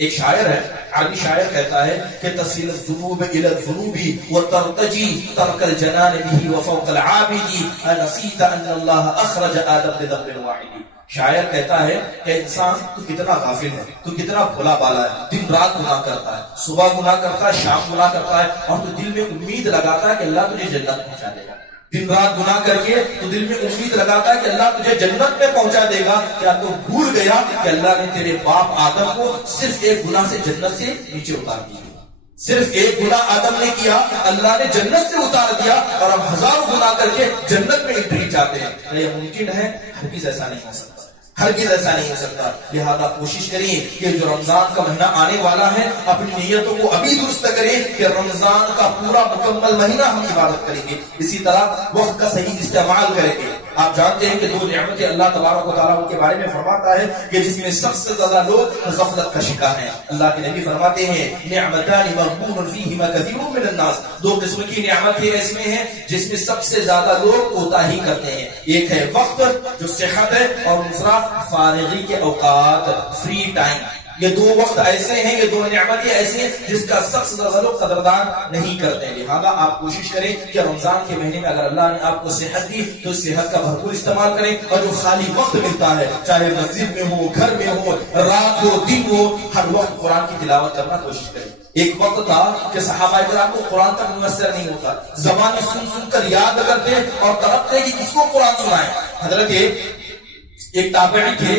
ایک شاعر ہے، عربی شاعر کہتا ہے کہ تصل الذنوب الى الذنوب وترتجي ترك الجنان به وفوق العابد انسيت ان الله اخرج آدم بذنب واحد۔ شاعر کہتا ہے کہ انسان تو کتنا غافل ہے، تو کتنا بھولا بالا ہے، دن رات گناہ کرتا ہے، صبح گناہ کرتا ہے، شام گناہ کرتا ہے، اور تو دل میں امید لگاتا ہے کہ اللہ تجھے جنت پہنچا دے گا۔ دن رات گناہ کر کے تو دل میں امید لگاتا ہے کہ اللہ تجھے جنت میں پہنچا دے گا۔ کیا تو بھول گیا کہ اللہ نے تیرے باپ آدم کو صرف ایک گناہ سے جنت سے نیچے اتار دیا؟ صرف ایک گناہ آدم نے کیا، اللہ نے جنت سے اتار دیا، اور اب ہزاروں گناہ کر کے جنت میں انٹری چاہتے ہیں۔ کیا یہ ممکن ہے؟ ہرگز ایسا نہیں ہو سکتا، ہرگز ایسا نہیں ہو سکتا۔ لہذا کوشش کریں کہ جو رمضان کا مہینہ آنے والا ہے اپنی نیتوں کو ابھی درست کریں کہ رمضان کا پورا مکمل مہینہ ہم عبادت کریں گے۔ اسی طرح وقت کا صحیح استعمال کریں گے۔ آپ جانتے ہیں کہ 2 نعمتیں اللہ تبارک و تعالیٰ کے بارے میں فرماتا ہے کہ جس میں سب سے زیادہ لوگ غفلت کا شکار ہیں۔ اللہ کے نبی فرماتے ہیں نعمتان مغبون فیہما کثیر من الناس، 2 قسم کی نعمتیں اس میں ہیں جس میں سب سے زیادہ لوگ کوتاہی کرتے ہیں۔ ایک ہے وقت جو صحت ہے، اور دوسرا فارغی کے اوقات، فری ٹائم۔ یہ 2 وقت ایسے ہیں، یہ 2 نعمتیں ایسے ہیں جس کا سب سے زیادہ لوگ قدردان نہیں کرتے ہیں۔ لہذا آپ کوشش کریں کہ رمضان کے مہینے میں اگر اللہ نے آپ کو صحت دی تو صحت کا بھرپور استعمال کریں، اور جو خالی وقت ملتا ہے چاہے مسجد میں ہو، گھر میں ہو، رات ہو، دن ہو، ہر وقت قرآن کی تلاوت کرنا کوشش کریں۔ ایک وقت تھا کہ صحابہ کرام کو قرآن تک میسر نہیں ہوتا، زبان سن سن کر یاد کرتے اور تڑپتے کہ کس کو قرآن سنائیں۔ حضرت ایک تابعی تھے،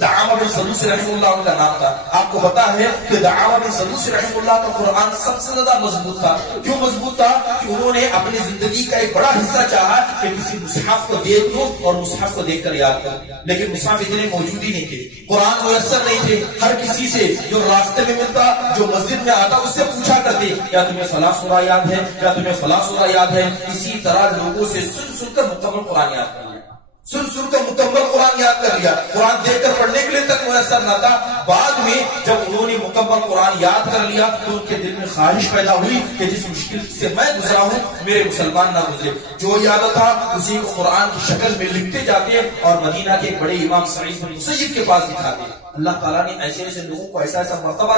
دعامہ بن سدوسی رحمہ اللہ ان کا نام تھا۔ آپ کو پتا ہے کہ دعامہ بن سدوسی رحمہ اللہ کا قرآن سب سے زیادہ مضبوط تھا۔ کیوں مضبوط تھا؟ کہ انہوں نے اپنی زندگی کا ایک بڑا حصہ چاہا کہ کسی مصحف کو دیکھ لو اور مصحف کو دیکھ کر یاد کرو، لیکن مصحف اتنے موجود ہی نہیں تھے، قرآن میسر نہیں تھے۔ ہر کسی سے جو راستے میں ملتا، جو مسجد میں آتا، اس سے پوچھا کرتے کیا تمہیں فلاں سورہ یاد ہے، کیا تمہیں فلاں سورہ یاد ہے۔ اسی طرح لوگوں سے سن سن کر مکمل قرآن یاد کر لیا، سن سن کر مکمل قرآن یاد کر لیا۔ قرآن دیکھ کر پڑھنے کے لیے تک میسر نہ تھا۔ بعد میں جب انہوں نے مکمل قرآن یاد کر لیا تو ان کے دل میں خواہش پیدا ہوئی کہ جس مشکل سے میں گزرا ہوں میرے مسلمان نہ گزرے۔ جو یاد تھا اسی کو قرآن کی شکل میں لکھتے جاتے اور مدینہ کے ایک بڑے امام سعید بن مسیب کے پاس دکھاتے۔ اللہ تعالیٰ نے ایسے ایسے لوگوں کو ایسا ایسا مرتبہ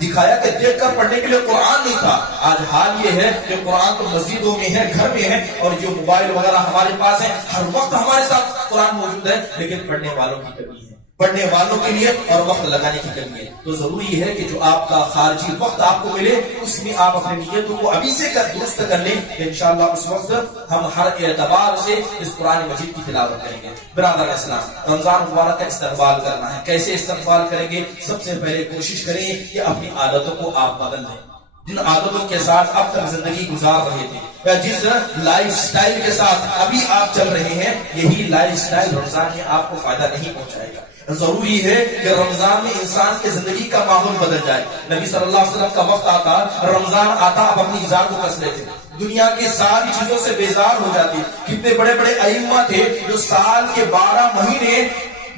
دکھایا کہ دیکھ کر پڑھنے کے لیے قرآن نہیں تھا. آج حال یہ ہے کہ قرآن تو مسجدوں میں ہے, گھر میں ہے, اور جو موبائل وغیرہ ہمارے پاس ہے, ہر وقت ہمارے ساتھ قرآن موجود ہے, لیکن پڑھنے والوں کی کمی ہے, پڑھنے والوں کے لیے اور وقت لگانے کی کمی ہے. تو ضروری ہے کہ جو آپ کا خارجی وقت آپ کو ملے اس میں آپ اپنی نیتوں کو ابھی سے درست کر لیں کہ انشاءاللہ اس وقت ہم ہر اعتبار سے اس قرآن مجید کی تلاوت کریں گے. برادر اسلام, رمضان مبارک کا استقبال کرنا ہے. کیسے استقبال کریں گے؟ سب سے پہلے کوشش کریں کہ اپنی عادتوں کو آپ بدل لیں. جن عادتوں کے ساتھ اب تک زندگی گزار رہے تھے یا جس لائف سٹائل کے ساتھ ابھی آپ چل رہے ہیں, یہی لائف سٹائل رمضان میں آپ کو فائدہ نہیں پہنچائے گا. ضروری ہے کہ رمضان میں انسان کی زندگی کا ماحول بدل جائے. نبی صلی اللہ علیہ وسلم کا وقت آتا, رمضان آتا, اب اپنی ذات کو کس لیتے, دنیا کی ساری چیزوں سے بیزار ہو جاتی. کتنے بڑے بڑے ائمہ تھے جو سال کے 12 مہینے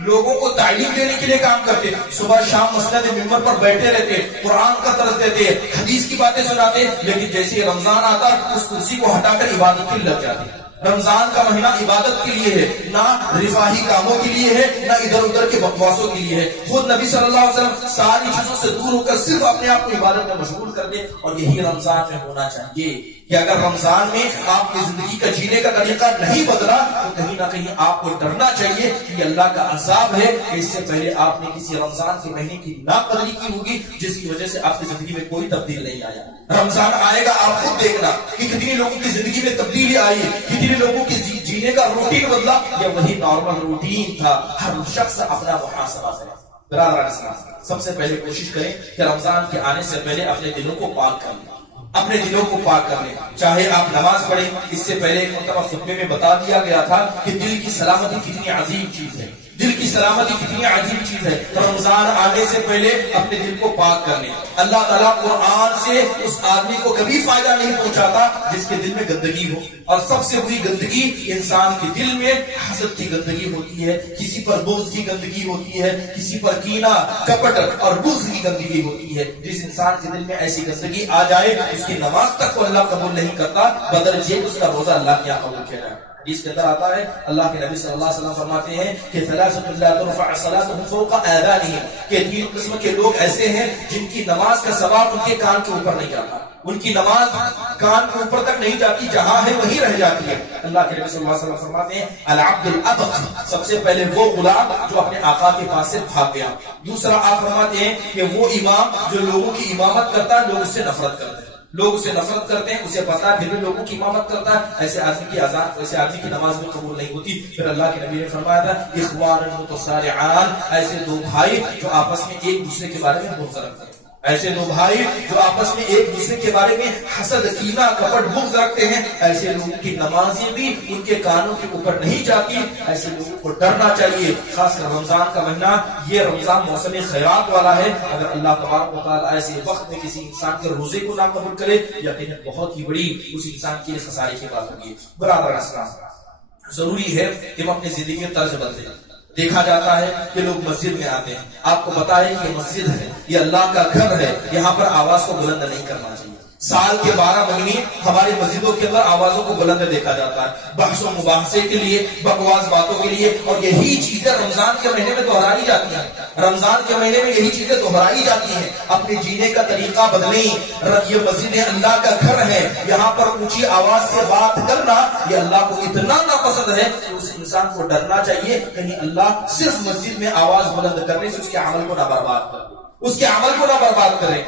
لوگوں کو تعلیم دینے کے لیے کام کرتے, صبح شام مسجد ممبر پر بیٹھے رہتے, قرآن کا درس دیتے, حدیث کی باتیں سناتے, لیکن جیسے رمضان آتا اس کرسی کو ہٹا کر عبادت کی لگ جاتی. رمضان کا مہینہ عبادت کے لیے ہے, نہ رفاہی کاموں کے لیے ہے, نہ ادھر ادھر کے بکواسوں کے لیے ہے. خود نبی صلی اللہ علیہ وسلم ساری چیزوں سے دور ہو کر صرف اپنے آپ کو عبادت میں مشغول کر دے, اور یہی رمضان میں ہونا چاہیے کہ اگر رمضان میں آپ کی زندگی کا جینے کا طریقہ نہیں بدلا تو کہیں نہ کہیں آپ کو ڈرنا چاہیے کہ یہ اللہ کا عذاب ہے کہ اس سے پہلے آپ نے کسی رمضان کے مہینے کی ناقدری کی ہوگی جس کی وجہ سے آپ کی زندگی میں کوئی تبدیل نہیں آیا. رمضان آئے گا, آپ خود دیکھنا کہ کتنی لوگوں کی زندگی میں تبدیلی آئی, کتنی لوگوں کی جینے کا روٹین بدلا یا وہی نارمل روٹین تھا. ہر شخص اپنا محاسبہ کرے. برادر اسلام, سب سے پہلے کوشش کریں کہ رمضان کے آنے سے پہلے اپنے دلوں کو پاک کر لیں, اپنے دلوں کو پاک کر لیں. چاہے آپ نماز پڑھیں, اس سے پہلے ایک مرتبہ خطبے میں بتا دیا گیا تھا کہ دل کی سلامتی کتنی عظیم چیز ہے, دل کی سلامتی کتنی عظیم چیز ہے. رمضان آنے سے پہلے اپنے دل کو پاک کر لیں. اللہ تعالیٰ قرآن سے اس آدمی کو کبھی فائدہ نہیں پہنچاتا جس کے دل میں گندگی ہو, اور سب سے بری گندگی انسان کے دل میں حسد کی گندگی ہوتی ہے, کسی پر بغض کی گندگی ہوتی ہے, کسی پر کینہ کپٹ اور بغض کی گندگی ہوتی ہے. جس انسان کے دل میں ایسی گندگی آ جائے اس کی نماز تک کو اللہ قبول نہیں کرتا, بدرجے اس کا روزہ اللہ کیا قبول کیا جائے. اس کے اندر آتا ہے, اللہ کے نبی صلی اللہ علیہ وسلم فرماتے ہیں کہ ثلاثۃ لا ترفع صلاتهم فوق آذانهم, کہ 3 قسم کے لوگ ایسے ہیں جن کی نماز کا ثواب ان کے کان کے اوپر نہیں جاتا, ان کی نماز کان کے اوپر تک نہیں جاتی, جہاں ہے وہیں رہ جاتی ہے. اللہ کے نبی صلی اللہ علیہ وسلم فرماتے ہیں العبد الابق, سب سے پہلے وہ غلام جو اپنے آقا کے پاس سے بھاگ گیا. دوسرا آپ فرماتے ہیں کہ وہ امام جو لوگوں کی امامت کرتا ہے, لوگ اس سے نفرت کرتے ہیں, لوگ اسے نفرت کرتے ہیں, اسے پتا ہے پھر بھی لوگوں کی امامت کرتا ہے, ایسے آدمی کی اذان, ایسے آدمی کی نماز بھی قبول نہیں ہوتی. پھر اللہ کے نبی نے فرمایا تھا اخوان متصارعان, ایسے 2 بھائی جو آپس میں ایک دوسرے کے بارے میں بغض رکھتے ہیں, ایسے 2 بھائی جو آپس میں ایک دوسرے کے بارے میں حسد کینہ کپٹ بغض رکھتے ہیں, ایسے لوگوں کی نمازیں بھی ان کے کانوں کے اوپر نہیں جاتی. ایسے لوگوں کو ڈرنا چاہیے. خاص کر رمضان کا مہینہ, یہ رمضان موسم خیرات والا ہے. اگر اللہ تبارک و تعالیٰ ایسے وقت میں کسی انسان کے روزے کو نہ قبول کرے, یقیناً بہت ہی بڑی اس انسان کے خسارے کی بات ہوگی. برابر اسلام, ضروری ہے کہ ہم اپنی زندگی میں طرز بدلیں. دیکھا جاتا ہے کہ لوگ مسجد میں آتے ہیں, آپ کو پتا ہے کہ یہ مسجد ہے, یہ اللہ کا گھر ہے, یہاں پر آواز کو بلند نہیں کرنا چاہیے. سال کے 12 مہینے ہماری مسجدوں کے اندر آوازوں کو بلند دیکھا جاتا ہے, بحث و مباحثے کے لیے, بکواس باتوں کے لیے, اور یہی چیزیں رمضان کے مہینے میں دہرائی جاتی ہیں. رمضان کے مہینے میں یہی چیزیں دہرائی جاتی ہیں. اپنے جینے کا طریقہ بدلیں. یہ مسجد اللہ کا گھر ہے, یہاں پر اونچی آواز سے بات کرنا یہ اللہ کو اتنا ناپسند ہے کہ اس انسان کو ڈرنا چاہیے کہیں اللہ صرف مسجد میں آواز بلند کرنے سے اس کے عمل کو نہ برباد کر دے, اس کے عمل کو نہ برباد کرے.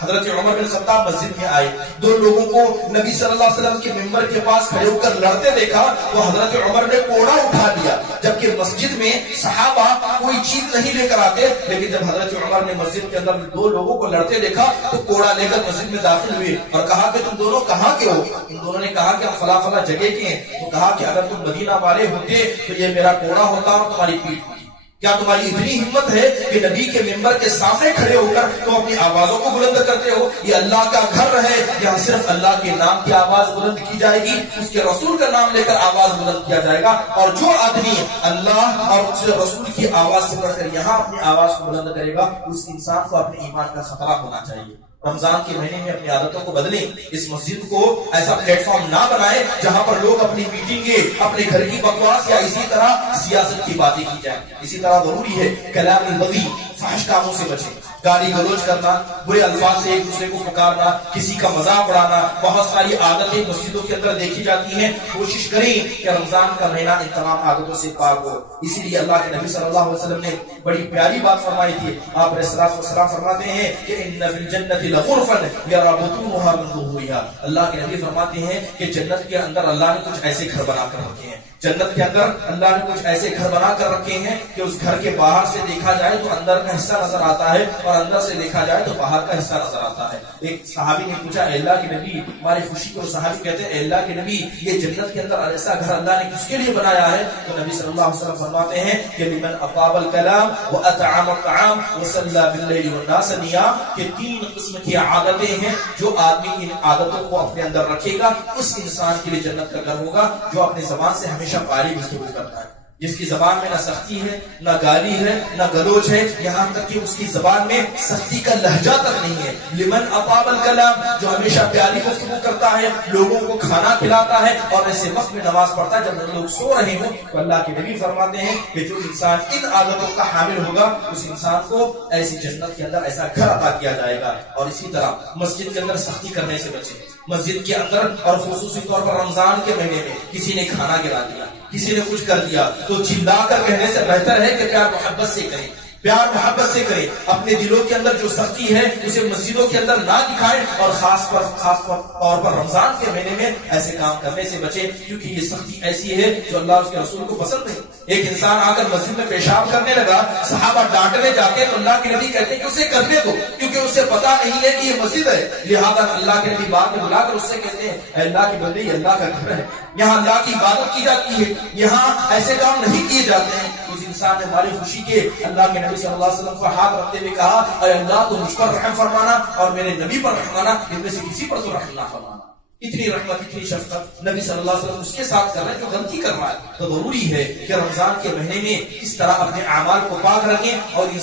حضرت عمر بن خطاب مسجد میں آئے, 2 لوگوں کو نبی صلی اللہ علیہ وسلم کے ممبر کے پاس کھڑے ہو کر لڑتے دیکھا تو حضرت عمر نے کوڑا اٹھا لیا, جبکہ مسجد میں صحابہ کوئی چیز نہیں لے کر آتے. لیکن جب حضرت عمر نے مسجد کے اندر 2 لوگوں کو لڑتے دیکھا تو کوڑا لے کر مسجد میں داخل ہوئے اور کہا کہ تم دونوں کہاں کے ہو؟ ان دونوں نے کہا کہ ہم فلاں فلاں جگہ کے ہیں. تو کہا کہ اگر تم مدینہ والے ہوتے تو یہ میرا کوڑا ہوتا اور تمہاری پیٹھ ہوتی. کیا تمہاری اتنی ہمت ہے کہ نبی کے ممبر کے سامنے کھڑے ہو کر تم اپنی آوازوں کو بلند کرتے ہو؟ یہ اللہ کا گھر ہے, یہاں صرف اللہ کے نام کی آواز بلند کی جائے گی, اس کے رسول کا نام لے کر آواز بلند کیا جائے گا. اور جو آدمی اللہ اور اس رسول کی آواز سے پڑھ کر یہاں اپنی آواز کو بلند کرے گا, اس انسان کو اپنے ایمان کا خطرہ ہونا چاہیے. رمضان کے مہینے میں اپنی عادتوں کو بدلیں. اس مسجد کو ایسا پلیٹ فارم نہ بنائیں جہاں پر لوگ اپنی میٹنگیں, اپنے گھر کی بکواس یا اسی طرح سیاست کی باتیں کی جائیں. اسی طرح ضروری ہے کلام البذی فحش کاموں سے بچیں. گالی گلوچ کرنا، برے الفاظ سے ایک دوسرے کو پکارنا، کسی کا مذاق اڑانا، بہت ساری عادتیں مسجدوں کے اندر دیکھی جاتی ہیں. کوشش کریں کہ رمضان کا مہینہ ان تمام عادتوں سے پاک ہو. اسی لیے اللہ کے نبی صلی اللہ علیہ وسلم نے بڑی پیاری بات فرمائی تھی. آپ علیہ الصلوۃ والسلام فرماتے ہیں کہ ان فی الجنۃ لغرفا یری بطونها من ظهورها. اللہ کے نبی فرماتے ہیں کہ جنت کے اندر اللہ نے کچھ ایسے گھر بنا کر رکھے ہیں، جنت کے اندر اللہ نے کچھ ایسے گھر بنا کر رکھے ہیں کہ اس گھر کے باہر سے دیکھا جائے تو اندر کا حصہ نظر آتا ہے اور اندر سے دیکھا جائے تو باہر کا حصہ نظر آتا ہے. ایک صحابی نے پوچھا اے اللہ کے نبی، ہماری خوشی کو صحابی کہتے ہیں اے اللہ کے نبی یہ جنت کے اندر ایسا گھر اللہ نے کس کے لیے بنایا ہے؟ تو نبی صلی اللہ علیہ وسلم فرماتے ہیں کہ لمن اطاب الکلام واطعم الطعام وصلى بالليل والناس نيام، کہ 3 قسم کی عادتیں ہیں جو آدمی ان عادتوں کو اپنے اندر رکھے گا اس انسان کے لیے جنت کا گھر ہوگا. جو اپنے زبان سے ہمیشہ پاری گفتگو کرتا ہے، جس کی زبان میں نہ سختی ہے، نہ گالی ہے، نہ گلوچ ہے، یہاں تک کہ اس کی زبان میں سختی کا لہجہ تک نہیں ہے. لمن اطاب الکلام، جو ہمیشہ پیاری گفتگو کرتا ہے، لوگوں کو کھانا کھلاتا ہے اور ایسے وقت میں نماز پڑھتا ہے جب لوگ سو رہے ہوں. تو اللہ کے نبی فرماتے ہیں کہ جو انسان ان عادتوں کا حامل ہوگا اس انسان کو ایسی جنت کے اندر ایسا گھر عطا کیا جائے گا. اور اسی طرح مسجد کے اندر سختی کرنے سے بچیں. مسجد کے اندر اور خصوصی طور پر رمضان کے مہینے میں کسی نے کھانا گرا دیا، کسی نے کچھ کر دیا تو چلا کر کہنے سے بہتر ہے کہ پیار محبت سے کریں، پیار محبت سے کریں. اپنے دلوں کے اندر جو سختی ہے اسے مسجدوں کے اندر نہ دکھائیں اور خاص طور پر رمضان کے مہینے میں ایسے کام کرنے سے بچیں، کیونکہ یہ سختی ایسی ہے جو اللہ اس کے رسول کو پسند نہیں. ایک انسان آ کر مسجد میں پیشاب کرنے لگا، صحابہ ڈانٹنے جاتے تو اللہ کے نبی کہتے ہیں کہ اسے کرنے دو، کیونکہ اسے پتا نہیں ہے کہ یہ مسجد ہے. لہذا اللہ کے نبی بعد میں بلا کر اس سے کہتے ہیں اے اللہ کے بندے، یہ اللہ کا گھر ہے، یہاں اللہ کی عبادت کی جاتی ہے، یہاں ایسے کام نہیں کیے جاتے ہیں. اس انسان نے ہماری خوشی کے اللہ کے نبی صلی اللہ علیہ وسلم کو ہاتھ رکھتے ہوئے کہا اے اللہ تو مجھ پر رحم فرمانا اور میرے نبی پر رحمانا، ان میں سے کسی پر تو رحم نہ فرمانا. اتنی رحمت، اتنی شفقت نبی صلی اللہ علیہ وسلم اس کے ساتھ کر رہے ہیں جو غلطی کر رہا ہے. تو ضروری ہے کہ رمضان کے مہینے میں اس طرح اپنے اعمال کو پاک رکھیں اور ان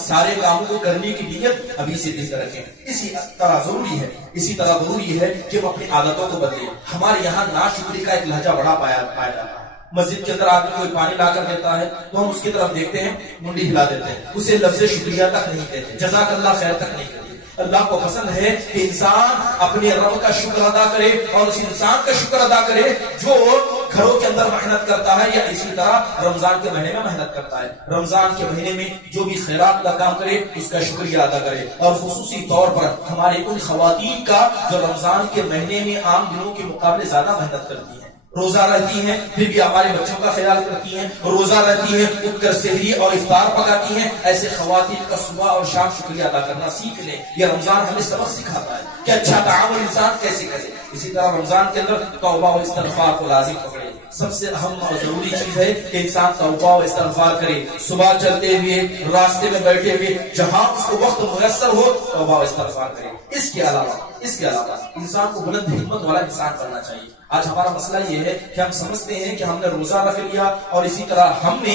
سارے کاموں کو کرنے کی نیت ابھی سے دل رکھیں. اسی طرح ضروری ہے کہ ہم اپنی عادتوں کو بدلیں. ہمارے یہاں ناشکری کا ایک لہجہ بڑا پایا جاتا ہے. مسجد کے اندر آدمی کوئی پانی لا کر دیتا ہے تو ہم اس کی طرف دیکھتے ہیں، منڈی ہلا دیتے ہیں، اسے لفظ شکریہ تک نہیں کہتے، جزاک اللہ خیر تک نہیں کہتے. اللہ کو پسند ہے کہ انسان اپنے رب کا شکر ادا کرے اور اس انسان کا شکر ادا کرے جو گھروں کے اندر محنت کرتا ہے یا اسی طرح رمضان کے مہینے میں محنت کرتا ہے. رمضان کے مہینے میں جو بھی خیرات کا کام کرے اس کا شکریہ ادا کرے. اور خصوصی طور پر ہمارے ان خواتین کا جو رمضان کے مہینے میں عام دنوں کے مقابلے زیادہ محنت کرتی ہیں، روزہ رہتی ہیں پھر بھی ہمارے بچوں کا خیال کرتی ہیں، روزہ رہتی ہیں اٹھ کر سحری اور افطار پکاتی ہیں. ایسے خواتین کا صبح اور شام شکریہ ادا کرنا سیکھ لیں. یہ رمضان ہمیں سبق سکھاتا ہے کہ اچھا تعامل انسان کیسے کرے. اسی طرح رمضان کے اندر توبہ و استغفار کو لازم پکڑے. سب سے اہم اور ضروری چیز ہے کہ انسان توبہ و استغفار کرے. صبح چلتے ہوئے، راستے میں بیٹھے ہوئے، جہاں اس کو وقت میسر ہو توبہ و استغفار کرے. اس کے علاوہ انسان کو بلند ہمت والا انسان بننا چاہیے. آج ہمارا مسئلہ یہ ہے کہ ہم سمجھتے ہیں کہ ہم نے روزہ رکھ لیا اور اسی طرح ہم نے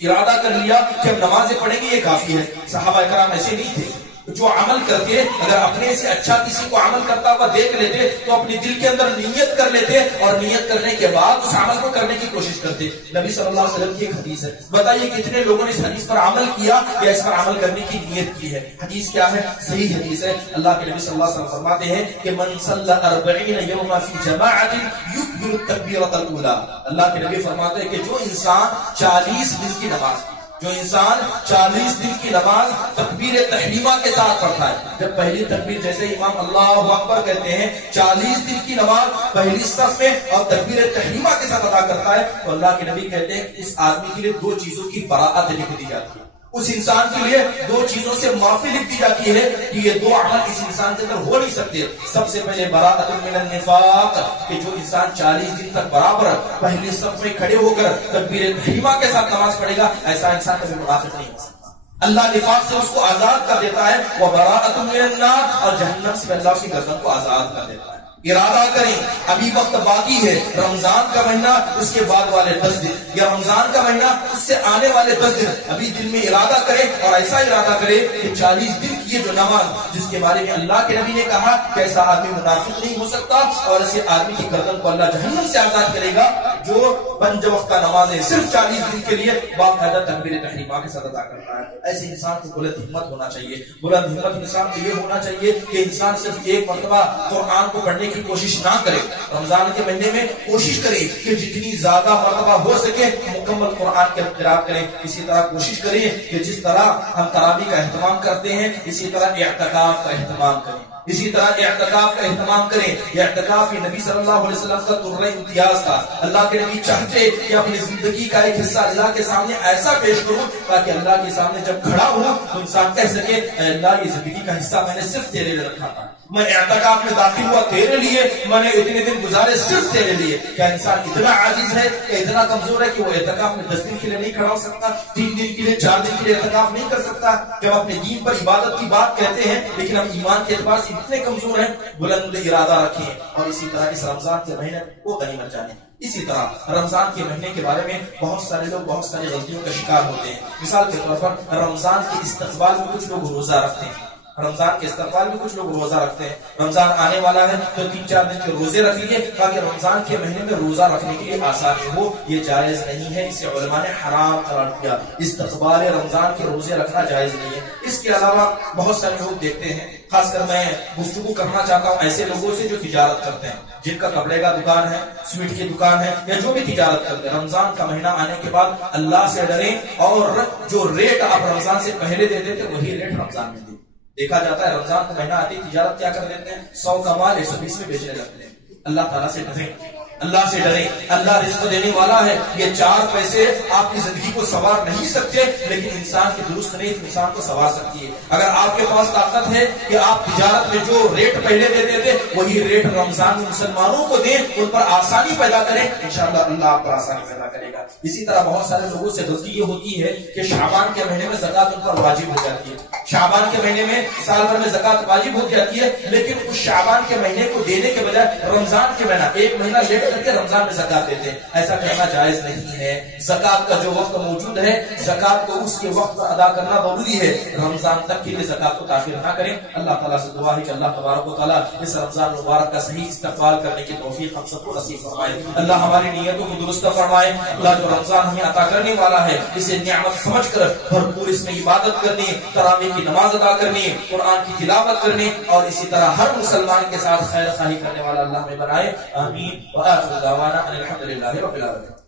ارادہ کر لیا کہ ہم نمازیں پڑھیں گے یہ کافی ہے. صحابہ کرام ایسے نہیں تھے. جو عمل کرتے اگر اپنے سے اچھا کسی کو عمل کرتا ہوا دیکھ لیتے تو اپنے دل کے اندر نیت کر لیتے اور نیت کرنے کے بعد اس عمل کو کرنے کی کوشش کرتے. نبی صلی اللہ علیہ وسلم کی ایک حدیث ہے، بتائیے کتنے لوگوں نے اس حدیث پر عمل کیا یا اس پر عمل کرنے کی نیت کی ہے؟ حدیث کیا ہے؟ صحیح حدیث ہے. اللہ کے نبی صلی اللہ علیہ وسلم فرماتے ہیں کہ من صلی 40 یوما فی جماعت یکبر التکبیرۃ الاولی. اللہ کے نبی فرماتے ہیں کہ جو انسان 40 دن کی نماز تکبیر تحریمہ کے ساتھ پڑھتا ہے. جب پہلی تکبیر جیسے امام اللہ اکبر کہتے ہیں 40 دن کی نماز پہلی صف میں اور تکبیر تحریمہ کے ساتھ ادا کرتا ہے تو اللہ کے نبی کہتے ہیں اس آدمی کے لیے 2 چیزوں کی براءت لکھ دی جاتی ہے. اس انسان کے لیے 2 چیزوں سے معافی لکھ دی جاتی ہے کہ یہ 2 عمل اس انسان کے اندر ہو نہیں سکتے. سب سے پہلے براءت من النفاق، کہ جو انسان 40 دن تک برابر پہلی صف میں کھڑے ہو کر تکبیر تحریمہ کے ساتھ نماز پڑھے گا ایسا انسان کبھی منافق نہیں ہو سکتا. اللہ نفاق سے اس کو آزاد کر دیتا ہے. وہ براءت من النار، اور جہنم سے اللہ اس کی گردن کو آزاد کر دیتا ہے. ارادہ کریں، ابھی وقت باقی ہے. رمضان کا مہینہ، اس کے بعد والے 10 دن، یا رمضان کا مہینہ اس سے آنے والے 10 دن. ابھی دل میں ارادہ کریں اور ایسا ارادہ کریں کہ 40 دن کی یہ جو نماز جس کے بارے میں اللہ کے نبی نے کہا کہ ایسا آدمی منافق نہیں ہو سکتا اور ایسے آدمی کی گردن کو اللہ جہنم سے آزاد کرے گا جو 5 وقت کا نمازیں صرف 40 دن کے لیے باقاعدہ تکبیر تحریمہ کے ساتھ ادا کرتا ہے. ایسے انسان کو بلند ہمت ہونا چاہیے. بلند ہمت انسان کو یہ ہونا چاہیے کہ انسان صرف ایک مرتبہ قرآن کو پڑھنے کی کوشش نہ کرے. رمضان کے مہینے میں کوشش کرے کہ جتنی زیادہ مرتبہ ہو سکے مکمل قرآن کی قراءت کریں. اسی طرح کوشش کریں کہ جس طرح ہم تراویح کا اہتمام کرتے ہیں اسی طرح اعتکاف کا اہتمام کریں. اسی طرح اعتکاف کا اہتمام کریں. یہ اعتکاف یہ نبی صلی اللہ علیہ وسلم کا درجہ امتیاز تھا. اللہ کے نبی چاہتے کہ اپنی زندگی کا ایک حصہ اللہ کے سامنے ایسا پیش کروں تاکہ اللہ کے سامنے جب کھڑا ہو تو انسان کہہ سکے اے اللہ یہ زندگی کا حصہ میں نے صرف تیرے لیے رکھا تھا. میں اعتکاف میں داخل ہوا تیرے لیے, میں نے اتنے دن گزارے صرف تیرے لیے. کیا انسان اتنا عاجز ہے کہ اتنا کمزور ہے کہ وہ اعتکاف میں 10 دن کے لیے نہیں کھڑا ہو سکتا, 3 دن کے لیے 4 دن کے لیے اعتکاف نہیں کر سکتا؟ جب اپنے دین پر عبادت کی بات کہتے ہیں لیکن ہم ایمان کے اعتبار سے اتنے کمزور ہیں. بلند ارادہ رکھیں اور اسی طرح اس رمضان کے مہینے کو غنیمت جانیں. اسی طرح رمضان کے مہینے کے بارے میں بہت سارے لوگ بہت ساری غلطیوں کا شکار ہوتے ہیں. مثال کے طور پر رمضان کے استقبال میں کچھ لوگ روزہ رکھتے ہیں. رمضان کے استقبال میں کچھ لوگ روزہ رکھتے ہیں. رمضان آنے والا ہے تو 3-4 دن کے روزے رکھ لیے تاکہ رمضان کے مہینے میں روزہ رکھنے کے لیے آسانی ہو. یہ جائز نہیں ہے, اسے علماء نے حرام قرار دیا. استقبال رمضان کے روزے رکھنا جائز نہیں ہے. اس کے علاوہ بہت سارے لوگ دیکھتے ہیں, خاص کر میں گفتگو کرنا چاہتا ہوں ایسے لوگوں سے جو تجارت کرتے ہیں, جن کا کپڑے کا دکان ہے, سویٹ کی دکان ہے یا جو بھی تجارت کرتے ہیں. رمضان کا مہینہ آنے کے بعد اللہ سے ڈریں اور جو ریٹ آپ رمضان سے پہلے دیتے تھے وہی ریٹ رمضان میں دیں. دیکھا جاتا ہے رمضان کا مہینہ آتی تجارت کیا کر دیتے ہیں, 100 کا مال 120 میں بیچنے لگتے ہیں. اللہ تعالیٰ سے ڈریں, اللہ سے ڈریں. اللہ رزق دینے والا ہے. یہ 4 پیسے آپ کی زندگی کو سنوار نہیں سکتے لیکن انسان کی درست نیت انسان کو سنوار سکتی ہے. اگر آپ کے پاس طاقت ہے کہ آپ تجارت میں جو ریٹ پہلے دیتے تھے وہی ریٹ رمضان میں مسلمانوں کو دیں, ان پر آسانی پیدا کریں, انشاءاللہ اللہ آپ پر آسانی پیدا کرے گا. اسی طرح بہت سارے لوگوں سے غلطی یہ ہوتی ہے کہ شعبان کے مہینے میں زکات ان پر واجب ہو جاتی ہے. شعبان کے مہینے میں سال بھر میں زکات واجب ہو جاتی ہے لیکن اس شعبان کے مہینے کو دینے کے بجائے رمضان کے مہینہ 1 مہینہ لیٹ کر کے رمضان میں زکات دیتے ہیں. ایسا کرنا جائز نہیں ہے. زکات کا جو وقت موجود ہے زکات کو اس کے وقت پر ادا کرنا ضروری ہے. رمضان تک کے لیے زکات کو تاخیر نہ کریں. اللہ تعالیٰ سے دعا ہے کہ اللہ تبارک و تعالیٰ اس رمضان مبارک کا صحیح استقبال کرنے کی توفیق ہم سب کو نصیب فرمائے. اللہ ہماری نیتوں کو درست فرمائے. اللہ جو رمضان ہمیں عطا کرنے والا ہے اسے نعمت سمجھ کر بھرپور اس میں عبادت کرنی, تراویح کی نماز ادا کرنی, قرآن کی تلاوت کرنی اور اسی طرح ہر مسلمان کے ساتھ خیر خواہی کرنے والا اللہ ہمیں بنائے. آمین. وآخر دعوانا ان الحمد للہ رب العالمین.